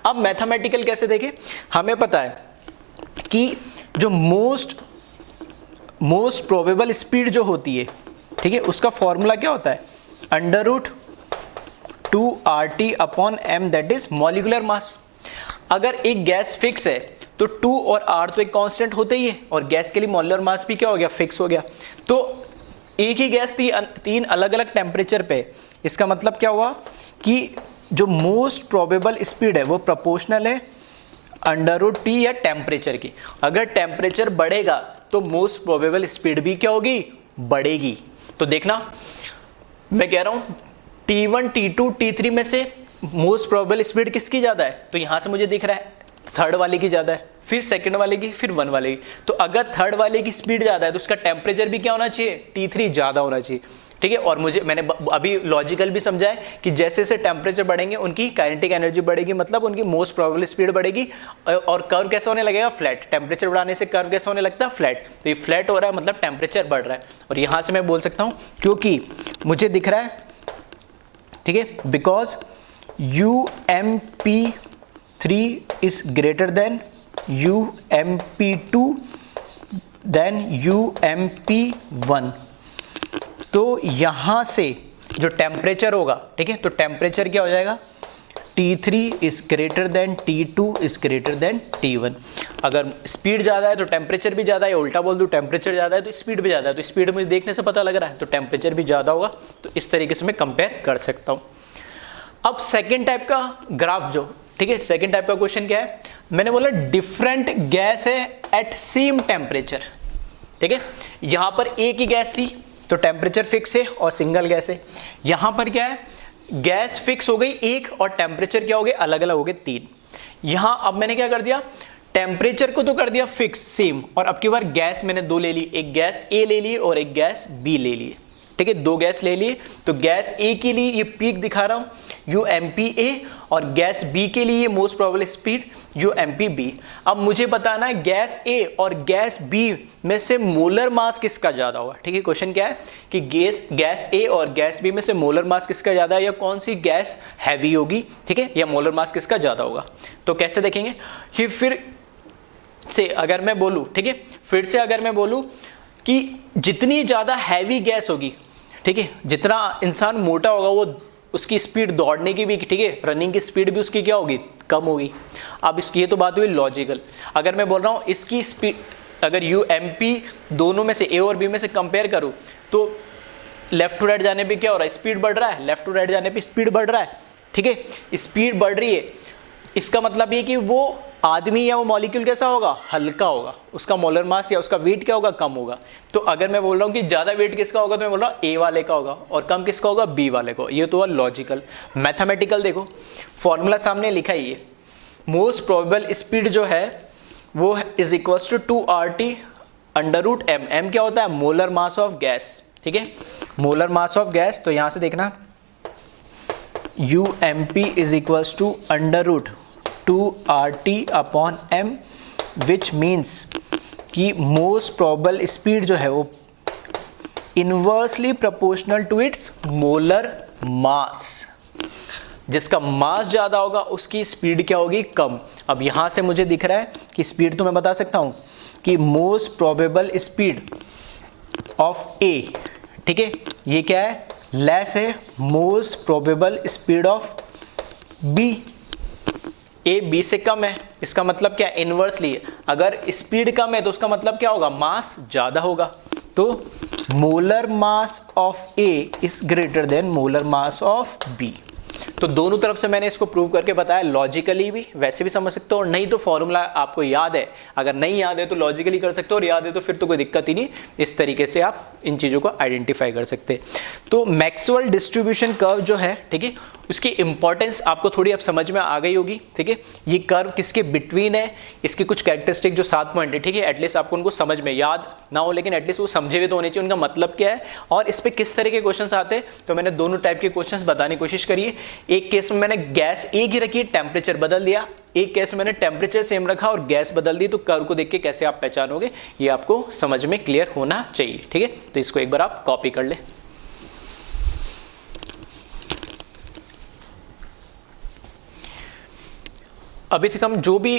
अब मैथमेटिकल कैसे देखें, हमें पता है कि जो मोस्ट प्रोबेबल स्पीड जो होती है, ठीक है, उसका फॉर्मूला क्या होता है, √2RT upon m, that is molecular mass. अगर एक गैस फिक्स है तो 2 और R तो एक कांस्टेंट होते ही है, और गैस के लिए मॉलिक्यूलर मास भी क्या हो गया, फिक्स हो गया। तो एक ही गैस तीन अलग अलग टेम्परेचर पे, इसका मतलब क्या हुआ कि जो मोस्ट प्रोबेबल स्पीड है वो प्रोपोर्शनल है √T या टेम्परेचर की। अगर टेम्परेचर बढ़ेगा तो मोस्ट प्रोबेबल स्पीड भी क्या होगी, बढ़ेगी। तो देखना मैं कह रहा हूं T1, T2, T3 में से मोस्ट प्रोबेबल स्पीड किसकी ज्यादा है, तो यहां से मुझे दिख रहा है थर्ड वाले की ज्यादा है, फिर सेकंड वाले की, फिर वन वाले की। तो अगर थर्ड वाले की स्पीड ज्यादा है तो उसका टेम्परेचर भी क्या होना चाहिए, T3 ज्यादा होना चाहिए, ठीक है। और मैंने अभी लॉजिकल भी समझा है कि जैसे जैसे टेम्परेचर बढ़ेंगे उनकी काइनेटिक एनर्जी बढ़ेगी, मतलब उनकी मोस्ट प्रोबेबल स्पीड बढ़ेगी, और कर्व कैसे होने लगेगा, फ्लैट। टेम्परेचर बढ़ाने से कर्व कैसे होने लगता है, फ्लैट। तो ये फ्लैट हो रहा है मतलब टेम्परेचर बढ़ रहा है। और यहां से मैं बोल सकता हूं क्योंकि मुझे दिख रहा है, ठीक है, because UMP3 is greater than UMP2 than UMP1। तो यहां से जो टेम्परेचर होगा, ठीक है, तो टेम्परेचर क्या हो जाएगा, T3 is greater then T2 is greater then T1। अगर स्पीड ज्यादा है तो टेम्परेचर भी ज्यादा है, उल्टा बोल दूं टेम्परेचर ज्यादा है तो स्पीड भी ज्यादा है, तो स्पीड मुझे देखने से पता लग रहा है तो टेम्परेचर भी ज्यादा होगा। तो इस तरीके से मैं कंपेयर कर सकता हूं। अब सेकेंड टाइप का ग्राफ जो, ठीक है, सेकेंड टाइप का क्वेश्चन क्या है, मैंने बोला डिफरेंट गैस है एट सेम टेम्परेचर, ठीक है। यहां पर एक ही गैस थी तो टेम्परेचर फिक्स है और सिंगल गैस है। यहां पर क्या है, गैस फिक्स हो गई एक और टेम्परेचर क्या हो गए, अलग अलग हो गए 3। यहां अब मैंने क्या कर दिया, टेम्परेचर को तो कर दिया फिक्स सेम, और अब की बार गैस मैंने दो ले ली, एक गैस ए ले ली और एक गैस बी ले ली, ठीक है, दो गैस ले लिए। तो गैस ए के लिए ये पीक दिखा रहा हूं UMPA, और गैस बी के लिए ये मोस्ट प्रोबेबल स्पीड UMPB। अब मुझे बताना है गैस ए और गैस बी में से मोलर मास किसका ज्यादा होगा, ठीक है। क्वेश्चन क्या है कि गैस ए और गैस बी में से मोलर मास किसका ज्यादा है, या कौन सी गैस हैवी होगी, ठीक है, या मोलर मास किसका ज्यादा होगा। तो कैसे देखेंगे, फिर से अगर मैं बोलूं, ठीक है, फिर से अगर मैं बोलूं कि जितनी ज्यादा हैवी गैस होगी, ठीक है, जितना इंसान मोटा होगा वो उसकी स्पीड दौड़ने की भी, ठीक है, रनिंग की स्पीड भी उसकी क्या होगी, कम होगी। अब इसकी ये तो बात हुई लॉजिकल। अगर मैं बोल रहा हूँ इसकी स्पीड, अगर UMP दोनों में से A और B में से कंपेयर करूँ तो लेफ्ट टू राइट जाने पे क्या हो रहा है, स्पीड बढ़ रहा है, लेफ्ट टू राइट जाने पे स्पीड बढ़ रहा है, ठीक है, स्पीड बढ़ रही है। इसका मतलब ये कि वो आदमी या वो मॉलिक्यूल कैसा होगा, हल्का होगा, उसका मोलर मास या उसका वेट क्या होगा, कम होगा। तो अगर मैं बोल रहा हूँ कि ज़्यादा वेट किसका होगा तो मैं बोल रहा हूँ A वाले का होगा, और कम किसका होगा, B वाले को। ये तो हुआ लॉजिकल। मैथमेटिकल देखो, फॉर्मूला सामने लिखा ही है, मोस्ट प्रोबेबल स्पीड जो है वो is equals to 2RT √m। m क्या होता है, मोलर मास ऑफ गैस, ठीक है, मोलर मास ऑफ गैस। तो यहां से देखना UMP is equals to √2RT/m, which means कि मोस्ट प्रोबेबल स्पीड जो है वो inversely proportional to its molar mass. जिसका मास ज़्यादा होगा उसकी स्पीड क्या होगी, कम। अब यहाँ से मुझे दिख रहा है कि स्पीड तो मैं बता सकता हूँ कि most probable speed of A, ठीक है, ये क्या है, लेस है most probable speed of B। A B से कम है, इसका मतलब क्या, इनवर्सली। अगर स्पीड कम है तो उसका मतलब क्या होगा, मास ज़्यादा होगा। तो molar mass of A is greater then molar mass of B। तो दोनों तरफ से मैंने इसको प्रूव करके बताया, लॉजिकली भी, वैसे भी समझ सकते हो, और नहीं तो फॉर्मूला आपको याद है, अगर नहीं याद है तो लॉजिकली कर सकते हो, और याद है तो फिर तो कोई दिक्कत ही नहीं। इस तरीके से आप इन चीज़ों को आइडेंटिफाई कर सकते हैं। तो मैक्सवेल डिस्ट्रीब्यूशन कर्व जो है, ठीक है, उसकी इंपॉर्टेंस आपको थोड़ी अब समझ में आ गई होगी, ठीक है। ये कर्व किसके बिटवीन है, इसकी कुछ कैरेक्टरिस्टिक जो 7 पॉइंट है, ठीक है, एटलीस्ट आपको उनको समझ में, याद ना हो लेकिन एटलीस्ट वो समझे हुए तो होने चाहिए, उनका मतलब क्या है और इस पे किस तरह के क्वेश्चंस आते हैं। तो मैंने दोनों टाइप के क्वेश्चंस बताने की कोशिश करी है। एक केस में मैंने गैस एक ही रखी, टेम्परेचर बदल दिया, एक केस में मैंने टेम्परेचर सेम रखा और गैस बदल दी। तो कर्व को देख के कैसे आप पहचानोगे, ये आपको समझ में क्लियर होना चाहिए, ठीक है। तो इसको एक बार आप कॉपी कर ले। अभी तक हम जो भी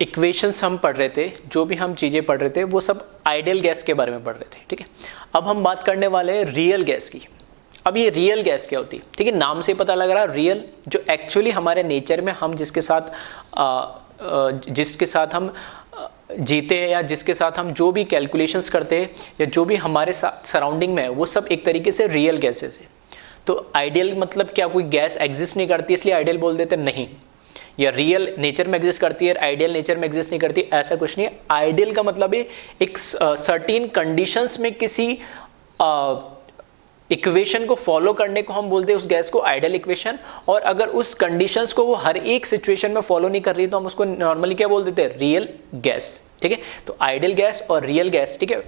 इक्वेशंस हम पढ़ रहे थे, जो भी हम चीज़ें पढ़ रहे थे, वो सब आइडियल गैस के बारे में पढ़ रहे थे, ठीक है। अब हम बात करने वाले हैं रियल गैस की। अब ये रियल गैस क्या होती है, ठीक है, नाम से पता लग रहा है रियल, जो एक्चुअली हमारे नेचर में हम जिसके साथ हम जीते हैं, या जिसके साथ हम जो भी कैलकुलेशंस करते हैं, या जो भी हमारे सराउंडिंग में है, वो सब एक तरीके से रियल गैसेस है। तो आइडियल मतलब क्या, कोई गैस एग्जिस्ट नहीं करती इसलिए आइडियल बोल देते, नहीं, या रियल नेचर में एग्जिस्ट करती है, आइडियल नेचर में एग्जिस्ट नहीं करती, ऐसा कुछ नहीं है। आइडियल का मतलब है एक सर्टेन कंडीशंस में किसी इक्वेशन को फॉलो करने को हम बोलते हैं उस गैस को आइडियल इक्वेशन। और अगर उस कंडीशंस को वो हर एक सिचुएशन में फॉलो नहीं कर रही तो हम उसको नॉर्मली क्या बोल देते हैं, रियल गैस, ठीक है। तो आइडियल गैस और रियल गैस, ठीक है,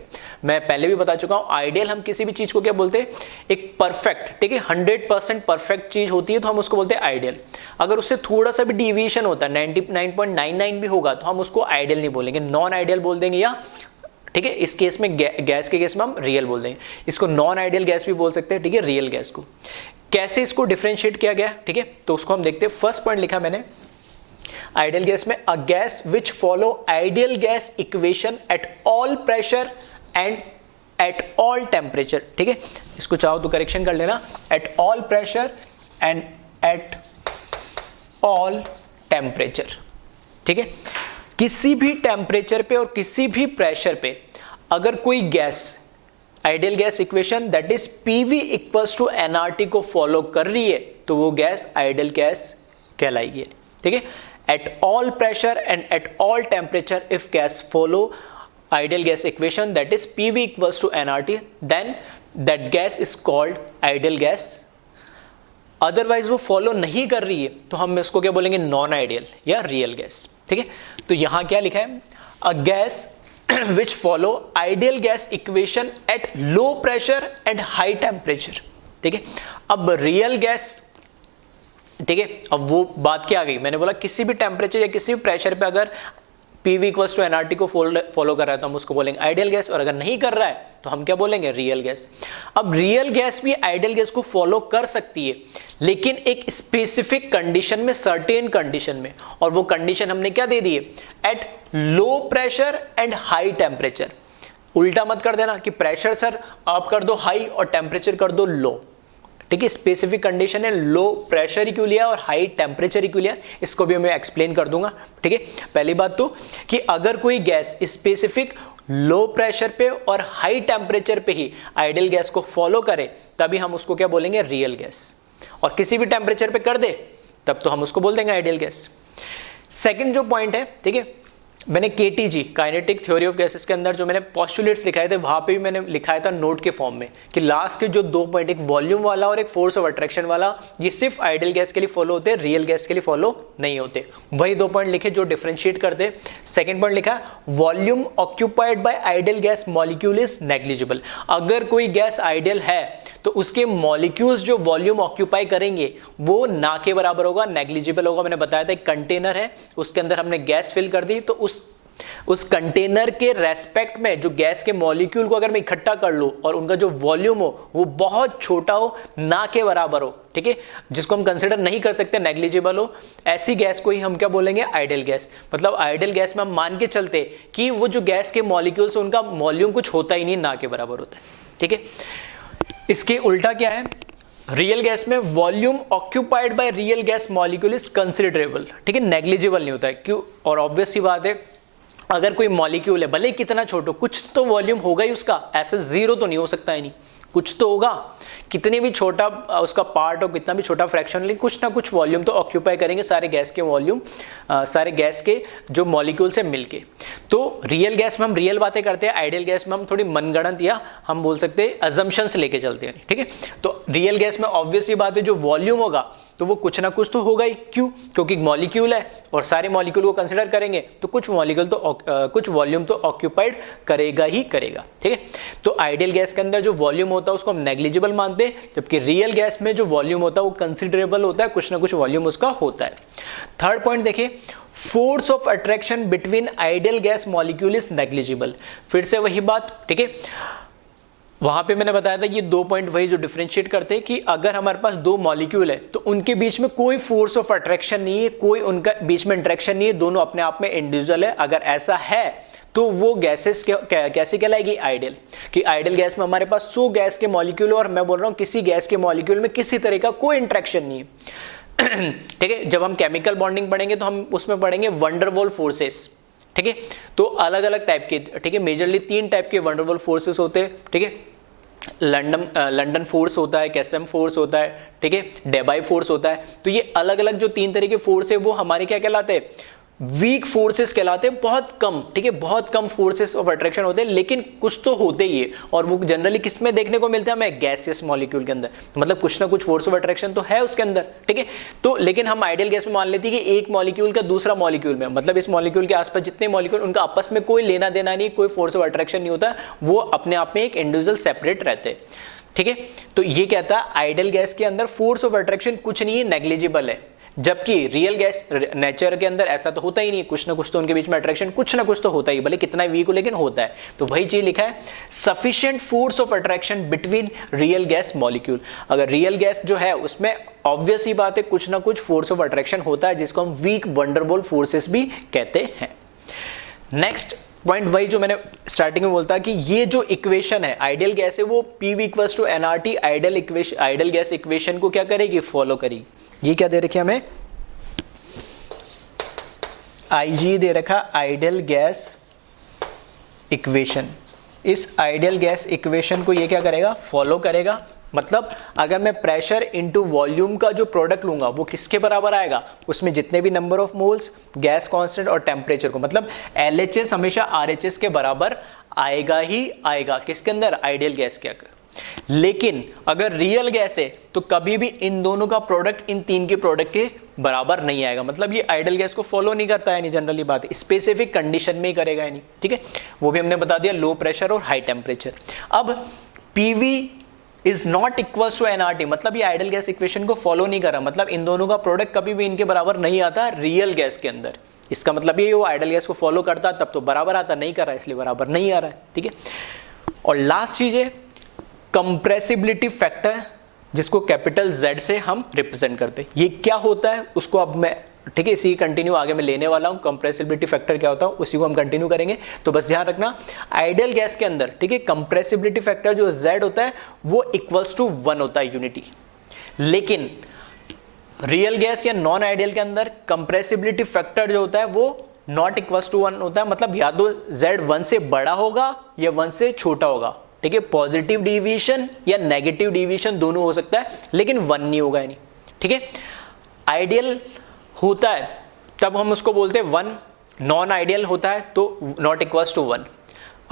मैं पहले भी बता चुका हूं। आइडियल हम किसी भी चीज को क्या बोलते हैं, एक परफेक्ट, ठीक है, 100% परफेक्ट चीज होती है तो हम उसको बोलते हैं आइडियल। अगर उससे थोड़ा सा भी डिविएशन होता है, 99.99 भी होगा तो हम उसको आइडियल नहीं बोलेंगे, नॉन आइडियल बोल देंगे, या ठीक है, इस केस में गैस के केस में हम रियल बोल देंगे। इसको नॉन आइडियल गैस भी बोल सकते हैं, ठीक है, रियल गैस को। कैसे इसको डिफरेंशिएट किया गया, ठीक है, तो उसको हम देखते हैं। फर्स्ट पॉइंट लिखा मैंने आइडियल गैस में, अ gas which follow ideal gas equation eight all pressure and at all temperature, ठीक है। इसको चाहो तो करेक्शन कर लेना, eight all pressure and at all temperature, ठीक है। किसी भी टेम्परेचर पे और किसी भी प्रेशर पे अगर कोई gas ideal gas equation that is PV equals to nRT को फॉलो कर रही है तो वो गैस आइडियल गैस कहलाएगी, ठीक है। At all pressure and at all temperature if gas follow ideal gas equation that is PV equals to nRT then that gas is called ideal gas. Otherwise वो follow नहीं कर रही है तो हम इसको क्या बोलेंगे, नॉन आइडियल या रियल गैस, ठीक है। तो यहां क्या लिखा है, a gas which follow ideal gas equation at low pressure and high temperature, ठीक है। अब रियल गैस, ठीक है, अब वो बात क्या आ गई, मैंने बोला किसी भी टेम्परेचर या किसी भी प्रेशर पे अगर PV इक्वल्स टू nRT को फॉलो कर रहा है तो हम उसको बोलेंगे आइडियल गैस, और अगर नहीं कर रहा है तो हम क्या बोलेंगे, रियल गैस। अब रियल गैस भी आइडियल गैस को फॉलो कर सकती है लेकिन एक स्पेसिफिक कंडीशन में, सर्टेन कंडीशन में, और वो कंडीशन हमने क्या दे दी है, eight low pressure and high temperature. उल्टा मत कर देना कि प्रेशर सर आप कर दो हाई और टेम्परेचर कर दो लो, ठीक है। स्पेसिफिक कंडीशन है लो प्रेशर इक्विलिब्रियम और हाई टेम्परेचर इक्विलिब्रियम, इसको भी मैं एक्सप्लेन कर दूंगा, ठीक है। पहली बात तो कि अगर कोई गैस स्पेसिफिक लो प्रेशर पे और हाई टेम्परेचर पे ही आइडियल गैस को फॉलो करे तभी हम उसको क्या बोलेंगे, रियल गैस। और किसी भी टेम्परेचर पे कर दे तब तो हम उसको बोल देंगे आइडियल गैस। सेकंड जो पॉइंट है, ठीक है, मैंने KTG kinetic theory of gases के अंदर जो मैंने पोस्टुलेट्स लिखाए थे वहां पे भी मैंने लिखाया था नोट के फॉर्म में कि लास्ट के जो 2 पॉइंट, एक वॉल्यूम वाला और एक फोर्स ऑफ अट्रैक्शन वाला, ये सिर्फ आइडियल गैस के लिए फॉलो होते हैं, रियल गैस के लिए फॉलो नहीं होते। वही 2 पॉइंट लिखे जो डिफरेंशिएट करते। सेकंड पॉइंट लिखा volume occupied by ideal gas molecule is negligible. अगर कोई गैस आइडियल है तो उसके मॉलिक्यूल्स जो वॉल्यूम ऑक्यूपाई करेंगे वो ना के बराबर होगा, नेग्लिजिबल होगा। मैंने बताया था एक कंटेनर है, उसके अंदर हमने गैस फिल कर दी, तो उस कंटेनर के रेस्पेक्ट में जो गैस के मॉलिक्यूल को अगर मैं इकट्ठा कर लूं और उनका जो वॉल्यूम हो वो बहुत छोटा हो, ना के बराबर हो, ठीक है, जिसको हम कंसिडर नहीं कर सकते, नेग्लिजिबल हो, ऐसी गैस को ही हम क्या बोलेंगे, आइडियल गैस। मतलब आइडियल गैस में हम मान के चलते कि वो जो गैस के मॉलिक्यूल्स उनका वॉल्यूम कुछ होता ही नहीं, ना के बराबर होता है, ठीक है। इसके उल्टा क्या है, रियल गैस में volume occupied by real gas molecule is considerable, ठीक है, नेग्लिजिबल नहीं होता है। क्यों? और ऑब्वियस सी बात है, अगर कोई मॉलिक्यूल है भले कितना छोटा, कुछ तो वॉल्यूम होगा ही उसका, ऐसे जीरो तो नहीं हो सकता है, नहीं कुछ तो होगा, कितने भी छोटा उसका पार्ट हो, कितना भी छोटा फ्रैक्शन, लेकिन कुछ ना कुछ वॉल्यूम तो ऑक्यूपाई करेंगे सारे गैस के वॉल्यूम, सारे गैस के जो मॉलिक्यूल से मिलके। तो रियल गैस में हम रियल बातें करते हैं, आइडियल गैस में हम थोड़ी मनगढ़ंत या हम बोल सकते हैं अजम्पशंस लेके चलते हैं, ठीक है। तो रियल गैस में ऑब्वियस ये बात है, जो वॉल्यूम होगा तो वो कुछ ना कुछ तो होगा ही। क्यों? क्योंकि मॉलिक्यूल है और सारे मॉलिक्यूल को कंसिडर करेंगे तो कुछ मॉलिक्यूल तो कुछ वॉल्यूम तो ऑक्यूपाइड करेगा ही करेगा, ठीक है। तो आइडियल गैस के अंदर जो वॉल्यूम होता है उसको हम नेग्लिजिबल मानते हैं, जबकि रियल गैस में जो वॉल्यूम होता है वो कंसिडरेबल होता है, कुछ ना कुछ वॉल्यूम उसका होता है। थर्ड पॉइंट देखिए, force of attraction between ideal gas molecule is negligible. फिर से वही बात, ठीक है, वहां पे मैंने बताया था ये 2 पॉइंट वही जो डिफरेंशिएट करते हैं कि अगर हमारे पास 2 मॉलिक्यूल है तो उनके बीच में कोई फोर्स ऑफ अट्रैक्शन नहीं है, कोई उनका बीच में इंटरेक्शन नहीं है, दोनों अपने आप में इंडिविजुअल है। अगर ऐसा है तो वो गैसेस कैसी कहलाएगी, आइडियल। कि आइडियल गैस में हमारे पास 100 गैस के मॉलिक्यूल और मैं बोल रहा हूँ किसी गैस के मॉलिक्यूल में किसी तरह का कोई इंटरेक्शन नहीं है, ठीक है। जब हम केमिकल बॉन्डिंग पढ़ेंगे तो हम उसमें पढ़ेंगे वंडरवॉल फोर्सेस, ठीक है। तो अलग अलग टाइप के, ठीक है, मेजरली 3 टाइप के वंडरवॉल फोर्सेस होते हैं, ठीक है। लंडन फोर्स होता है, कैसम फोर्स होता है, ठीक है, डेबाई फोर्स होता है। तो ये अलग अलग जो 3 तरह के फोर्स है वो हमारे क्या कहलाते हैं, वीक फोर्सेस कहलाते हैं, बहुत कम, ठीक है, बहुत कम फोर्सेस ऑफ अट्रैक्शन होते हैं, लेकिन कुछ तो होते ही है। और वो जनरली किस में देखने को मिलता है हमें, गैसियस मॉलिक्यूल के अंदर, मतलब कुछ ना कुछ फोर्स ऑफ अट्रैक्शन तो है उसके अंदर, ठीक है। तो लेकिन हम आइडियल गैस में मान लेते हैं कि एक मॉलिक्यूल का दूसरा मॉलिक्यूल में, मतलब इस मॉलिक्यूल के आसपास जितने मॉलिक्यूल उनका आपस में कोई लेना देना नहीं, कोई फोर्स ऑफ अट्रैक्शन नहीं होता, वो अपने आप में एक इंडिविजुअल सेपरेट रहते हैं, ठीक है। तो ये कहता है आइडियल गैस के अंदर फोर्स ऑफ अट्रैक्शन कुछ नहीं है, नेग्लिजिबल है। जबकि रियल गैस नेचर के अंदर ऐसा तो होता ही नहीं, कुछ ना कुछ तो उनके बीच में अट्रैक्शन कुछ ना कुछ तो होता ही, भले कितना वीक हो लेकिन होता है। तो वही चीज लिखा है, sufficient force of attraction between real gas molecule. अगर रियल गैस जो है उसमें ऑब्वियस ही बात है कुछ ना कुछ फोर्स ऑफ अट्रैक्शन होता है, जिसको हम वीक वंडरवॉल फोर्सेस भी कहते हैं। नेक्स्ट पॉइंट वही जो मैंने स्टार्टिंग में बोलता कि ये जो इक्वेशन है आइडियल गैस है वो PV = nRT ideal gas equation को क्या करेगी, फॉलो करेगी। ये क्या दे रखी हमें, IG दे रखा आइडियल गैस इक्वेशन। इस आइडियल गैस इक्वेशन को ये क्या करेगा, फॉलो करेगा। मतलब अगर मैं प्रेशर इनटू वॉल्यूम का जो प्रोडक्ट लूंगा वो किसके बराबर आएगा, उसमें जितने भी number of moles, gas constant और टेम्परेचर को, मतलब LHS हमेशा RHS के बराबर आएगा ही आएगा, किसके अंदर, आइडियल गैस के अंदर। लेकिन अगर रियल गैस है तो कभी भी इन दोनों का प्रोडक्ट इन 3 के प्रोडक्ट के बराबर नहीं आएगा। मतलब ये आइडियल गैस को फॉलो नहीं करता है, नहीं, जनरली बात है, स्पेसिफिक कंडीशन में ही करेगा, नहीं, ठीक है। वो भी हमने बता दिया, लो प्रेशर और हाई टेम्परेचर। अब PV is not equals to nRT, मतलब ये आइडियल गैस इक्वेशन को फॉलो नहीं कर रहा, मतलब इन दोनों का प्रोडक्ट कभी भी इनके बराबर नहीं आता रियल गैस के अंदर। इसका मतलब ये वो आइडियल गैस को फॉलो करता तब तो बराबर आता, नहीं कर रहा इसलिए बराबर नहीं आ रहा है, ठीक है। और लास्ट चीज है कंप्रेसिबिलिटी फैक्टर, जिसको कैपिटल Z से हम रिप्रेजेंट करते हैं। ये क्या होता है उसको अब मैं, ठीक है, इसी कंटिन्यू आगे मैं लेने वाला हूं। कंप्रेसिबिलिटी फैक्टर क्या होता है उसी को हम कंटिन्यू करेंगे। तो बस ध्यान रखना आइडियल गैस के अंदर, ठीक है, कंप्रेसिबिलिटी फैक्टर जो Z होता है वो इक्वल्स टू 1 होता है, यूनिटी, लेकिन रियल गैस या नॉन आइडियल के अंदर कंप्रेसिबिलिटी फैक्टर जो होता है वो नॉट इक्वल टू 1 होता है, मतलब या तो Z 1 से बड़ा होगा या 1 से छोटा होगा, ठीक है। पॉजिटिव डिविएशन या नेगेटिव डिविएशन दोनों हो सकता है, लेकिन 1 नहीं होगा यानी, ठीक है। आइडियल होता है तब हम उसको बोलते हैं 1, नॉन आइडियल होता है तो नॉट इक्वल टू 1।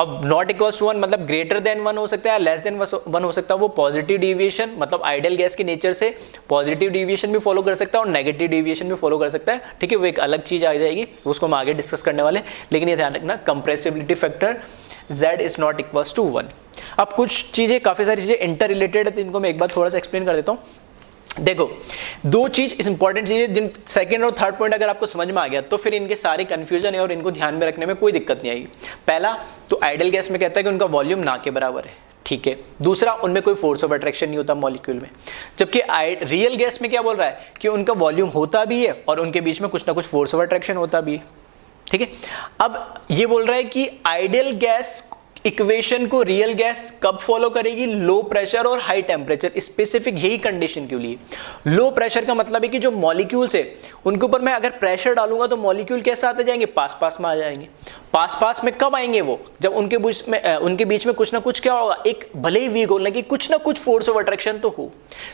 अब नॉट इक्वल टू 1 मतलब ग्रेटर देन 1 हो सकता है, लेस देन 1 हो सकता है। वो पॉजिटिव डिविएशन मतलब आइडियल गैस के नेचर से पॉजिटिव डिविएशन भी फॉलो कर सकता है और नेगेटिव डिविएशन भी फॉलो कर सकता है, ठीक है। वो एक अलग चीज आ जाएगी, उसको हम आगे डिस्कस करने वाले, लेकिन ये ध्यान रखना compressibility factor Z is not equal to 1। अब कुछ चीजें, काफी सारी चीजें इंटर रिलेटेड है, तो इनको मैं एक बार थोड़ा सा एक्सप्लेन कर देता हूँ। देखो, दो चीज इंपॉर्टेंट चीजें, जिन सेकंड और थर्ड पॉइंट अगर आपको समझ में आ गया तो फिर इनके सारे कंफ्यूजन है और इनको ध्यान में रखने में कोई दिक्कत नहीं आएगी। पहला तो आइडियल गैस में कहता है कि उनका वॉल्यूम ना के बराबर है, ठीक है। दूसरा, उनमें कोई फोर्स ऑफ अट्रैक्शन नहीं होता मॉलिक्यूल में। जबकि रियल गैस में क्या बोल रहा है कि उनका वॉल्यूम होता भी है और उनके बीच में कुछ ना कुछ फोर्स ऑफ अट्रैक्शन होता भी है, ठीक है। अब ये बोल रहा है कि आइडियल गैस इक्वेशन को रियल गैस कब फॉलो करेगी, लो प्रेशर और हाई टेम्परेचर, स्पेसिफिक यही कंडीशन के लिए। लो प्रेशर का मतलब है कि जो मॉलिक्यूल्स है उनके ऊपर मैं अगर प्रेशर डालूंगा तो मॉलिक्यूल कैसे आते जाएंगे, पास पास में आ जाएंगे। पास पास में कब आएंगे वो, जब उनके बीच में कुछ ना कुछ क्या होगा, एक भले ही वीक हो लेकिन कुछ ना कुछ फोर्स ऑफ अट्रैक्शन तो हो।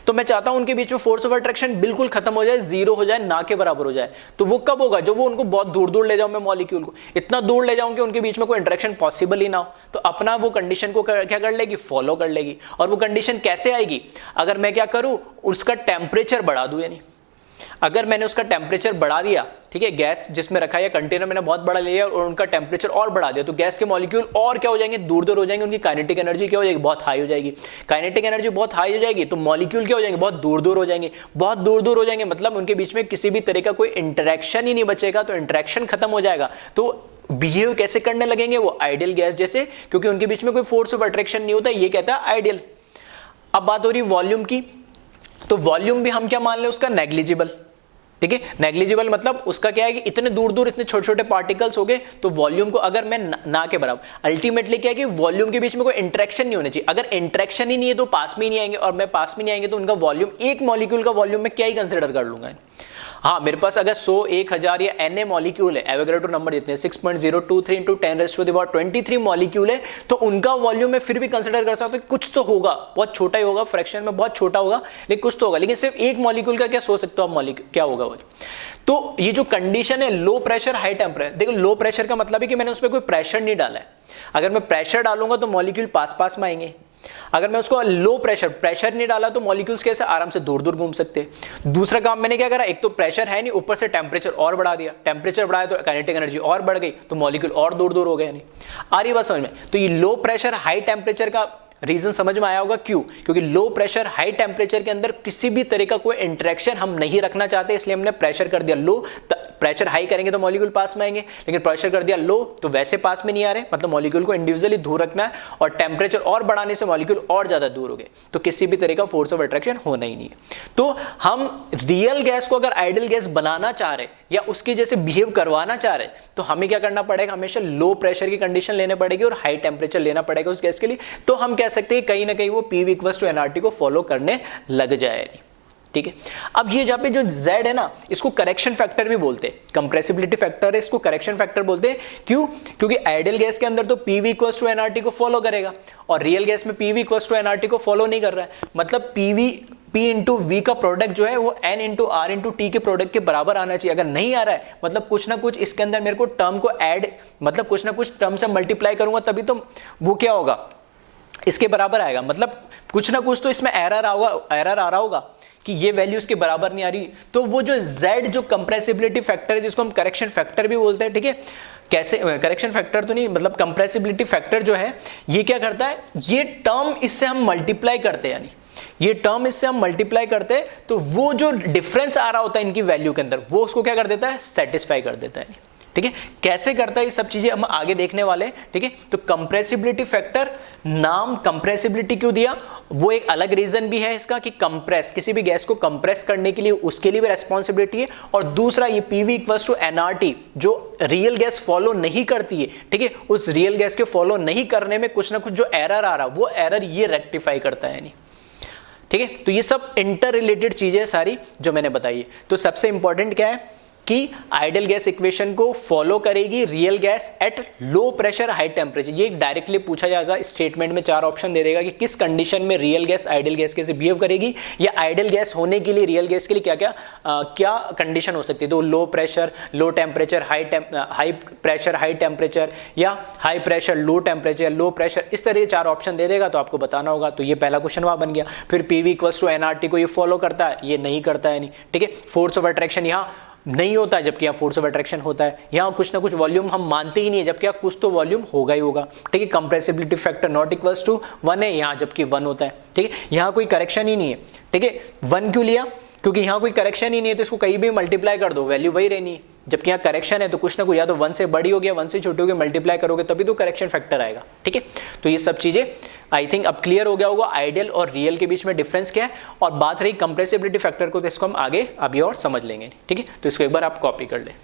तो मैं चाहता हूं उनके बीच में फोर्स ऑफ अट्रैक्शन बिल्कुल खत्म हो जाए, जीरो हो जाए, ना के बराबर हो जाए। तो वो कब होगा, जब वो उनको बहुत दूर दूर ले जाऊं मैं मॉलिक्यूल को, इतना दूर ले जाऊं कि उनके बीच में कोई इंटरेक्शन पॉसिबल ही ना हो, तो अपना वो कंडीशन को क्या कर लेगी, फॉलो कर लेगी। और वो कंडीशन कैसे आएगी, अगर मैं क्या करूं, उसका टेम्परेचर बढ़ा दूं। यानी अगर मैंने उसका टेम्परेचर बढ़ा दिया, ठीक है, गैस जिसमें रखा है कंटेनर मैंने बहुत बड़ा लिया और उनका टेम्परेचर और बढ़ा दिया, तो गैस के मॉलिक्यूल और क्या हो जाएंगे, दूर दूर हो जाएंगे, उनकी काइनेटिक एनर्जी क्या हो जाएगी, बहुत हाई हो जाएगी। काइनेटिक एनर्जी बहुत हाई हो जाएगी तो मॉलिक्यूल क्या हो जाएंगे, बहुत दूर दूर हो जाएंगे। बहुत दूर दूर हो जाएंगे मतलब उनके बीच में किसी भी तरह का कोई इंटरेक्शन ही नहीं बचेगा, तो इंटरेक्शन खत्म हो जाएगा। तो बिहेव कैसे करने लगेंगे वो, आइडियल गैस जैसे, क्योंकि उनके बीच में कोई फोर्स ऑफ अट्रैक्शन नहीं होता, ये कहता है आइडियल। अब बात हो रही वॉल्यूम की, तो वॉल्यूम भी हम क्या मान लें, उसका नेग्लिजिबल, ठीक है। नेग्लिजिबल मतलब उसका क्या है कि इतने दूर दूर इतने छोटे छोटे पार्टिकल्स हो गए, तो वॉल्यूम को अगर मैं ना के बराबर, अल्टीमेटली क्या है कि वॉल्यूम के बीच में कोई इंटरेक्शन नहीं होना चाहिए। अगर इंटरेक्शन ही नहीं है तो पास में ही नहीं आएंगे, और मैं पास में नहीं आएंगे तो उनका वॉल्यूम, एक मॉलिक्यूल का वॉल्यूम में क्या ही कंसिडर कर लूंगा। हाँ, मेरे पास अगर 100, 1000 या NA मॉलिक्यूल है, एवोगैड्रो नंबर जितने 6.023 × 10⁻23 मॉलिक्यूल है, तो उनका वॉल्यूम मैं फिर भी कंसिडर कर सकता हूँ, कुछ तो होगा, बहुत छोटा ही होगा, फ्रैक्शन में बहुत छोटा होगा, लेकिन कुछ तो होगा। लेकिन सिर्फ एक मॉलिक्यूल का क्या सोच सकते हो आप, मॉलिक्यूल क्या होगा वो। तो ये जो कंडीशन है लो प्रेशर हाई टेम्परेचर, देखो लो प्रेशर का मतलब है कि मैंने उसमें कोई प्रेशर नहीं डाला है। अगर मैं प्रेशर डालूंगा तो मॉलिक्यूल पास पास में आएंगे। अगर मैं उसको लो प्रेशर नहीं डाला तो मॉलिक्यूल्स कैसे आराम से दूर दूर घूम सकते हैं। दूसरा काम मैंने क्या करा, एक तो प्रेशर है नहीं, ऊपर से टेम्परेचर और बढ़ा दिया। टेम्परेचर बढ़ाया तो काइनेटिक एनर्जी और बढ़ गई, तो मॉलिक्यूल और दूर दूर हो गए। नहीं आ रही बात समझ में। तो ये लो प्रेशर हाई टेम्परेचर का रीजन समझ में आया होगा, क्यों, क्योंकि लो प्रेशर हाई टेम्परेचर के अंदर किसी भी तरह का कोई इंटरेक्शन हम नहीं रखना चाहते, इसलिए हमने प्रेशर कर दिया लो। प्रेशर हाई करेंगे तो मॉलिक्यूल पास में आएंगे, लेकिन प्रेशर कर दिया लो तो वैसे पास में नहीं आ रहे, मतलब मॉलिक्यूल को इंडिविजुअली दूर रखना है, और टेम्परेचर और बढ़ाने से मॉलिक्यूल और ज्यादा दूर हो गए, तो किसी भी तरह का फोर्स ऑफ अट्रैक्शन होना ही नहीं है। तो हम रियल गैस को अगर आइडियल गैस बनाना चाह रहे या उसके जैसे बिहेव करवाना चाह रहे, तो हमें क्या करना पड़ेगा, हमेशा लो प्रेशर की कंडीशन लेने पड़ेगी और हाई टेम्परेचर लेना पड़ेगा उस गैस के लिए। तो हम कह सकते हैं कहीं ना कहीं वो PV = nRT को फॉलो करने लग जाए, ठीक है। अब ये जहां पे जो Z है ना, इसको करेक्शन फैक्टर भी बोलते हैं, कंप्रेसिबिलिटी फैक्टर है, इसको करेक्शन फैक्टर बोलते हैं। क्यों, क्योंकि आइडियल गैस के अंदर तो PV = nRT को फॉलो करेगा और रियल गैस में PV = nRT को फॉलो नहीं कर रहा है। मतलब P × V का प्रोडक्ट जो है वो N × R × T के प्रोडक्ट के बराबर आना चाहिए। अगर नहीं आ रहा है, मतलब कुछ ना कुछ इसके अंदर मेरे को टर्म को ऐड, मतलब कुछ ना कुछ टर्म से मल्टीप्लाई करूंगा तभी तो वो क्या होगा, इसके बराबर आएगा। मतलब कुछ ना कुछ तो इसमें एरर आ रहा होगा कि ये वैल्यू इसके बराबर नहीं आ रही। तो वो जो Z जो कंप्रेसिबिलिटी फैक्टर है, जिसको हम करेक्शन फैक्टर भी बोलते हैं, ठीक है। कैसे, करेक्शन फैक्टर तो नहीं, मतलब कंप्रेसिबिलिटी फैक्टर जो है ये क्या करता है, ये टर्म इससे हम मल्टीप्लाई करते हैं, यानी ये टर्म इससे हम मल्टीप्लाई करते हैं, तो वो जो डिफरेंस आ रहा होता है इनकी वैल्यू के अंदर, वो उसको क्या कर देता है, सेटिस्फाई कर देता है, ठीक है। कैसे करता है ये सब चीजें हम आगे देखने वाले हैं, ठीक है। तो कंप्रेसिबिलिटी फैक्टर, नाम कंप्रेसिबिलिटी क्यों दिया, वो एक अलग रीजन भी है इसका कि कंप्रेस, किसी भी गैस को कंप्रेस करने के लिए उसके लिए भी रेस्पॉन्सिबिलिटी है। और दूसरा ये PV = nRT जो रियल गैस फॉलो नहीं करती है, ठीक है, उस रियल गैस के फॉलो नहीं करने में कुछ ना कुछ जो एरर आ रहा, वो एरर ये रेक्टिफाई करता है। नहीं ठीक है। तो ये सब इंटर रिलेटेड चीजें सारी जो मैंने बताई है। तो सबसे इंपॉर्टेंट क्या है कि आइडियल गैस इक्वेशन को फॉलो करेगी real gas at low pressure high temperature. ये डायरेक्टली पूछा जाएगा स्टेटमेंट में, 4 ऑप्शन दे देगा कि किस कंडीशन में रियल गैस आइडियल गैस कैसे बिहेव करेगी, या आइडियल गैस होने के लिए रियल गैस के लिए क्या क्या कंडीशन हो सकती है। तो low pressure low temperature, high pressure high temperature, या high pressure low temperature low pressure, इस तरह 4 ऑप्शन दे देगा तो आपको बताना होगा। तो ये पहला क्वेश्चन वहां बन गया। फिर पीवी इक्वल्स टू एनआरटी को ये फॉलो करता है, ये नहीं करता है, नहीं, ठीक है। फोर्स ऑफ अट्रैक्शन यहाँ नहीं होता है, जबकि यहाँ फोर्स ऑफ अट्रैक्शन होता है। यहाँ कुछ ना कुछ वॉल्यूम हम मानते ही नहीं है, जबकि यहाँ कुछ तो वॉल्यूम होगा ही होगा, ठीक है। Compressibility factor not equals to 1 है यहाँ, जबकि 1 होता है, ठीक है। यहाँ कोई करेक्शन ही नहीं है, ठीक है। 1 क्यों लिया, क्योंकि यहाँ कोई करेक्शन ही नहीं है, तो इसको कहीं भी मल्टीप्लाई कर दो वैल्यू वही रहनी है। जबकि यहाँ करेक्शन है तो कुछ ना कुछ, या तो 1 से बड़ी हो गया 1 से छोटी हो गया, मल्टीप्लाई करोगे तभी तो करेक्शन फैक्टर आएगा, ठीक है। तो ये सब चीजें आई थिंक अब क्लियर हो गया होगा, आइडियल और रियल के बीच में डिफरेंस क्या है। और बात रही कंप्रेसिबिलिटी फैक्टर को, तो इसको हम आगे अभी और समझ लेंगे, ठीक है। तो इसको एक बार आप कॉपी कर लें।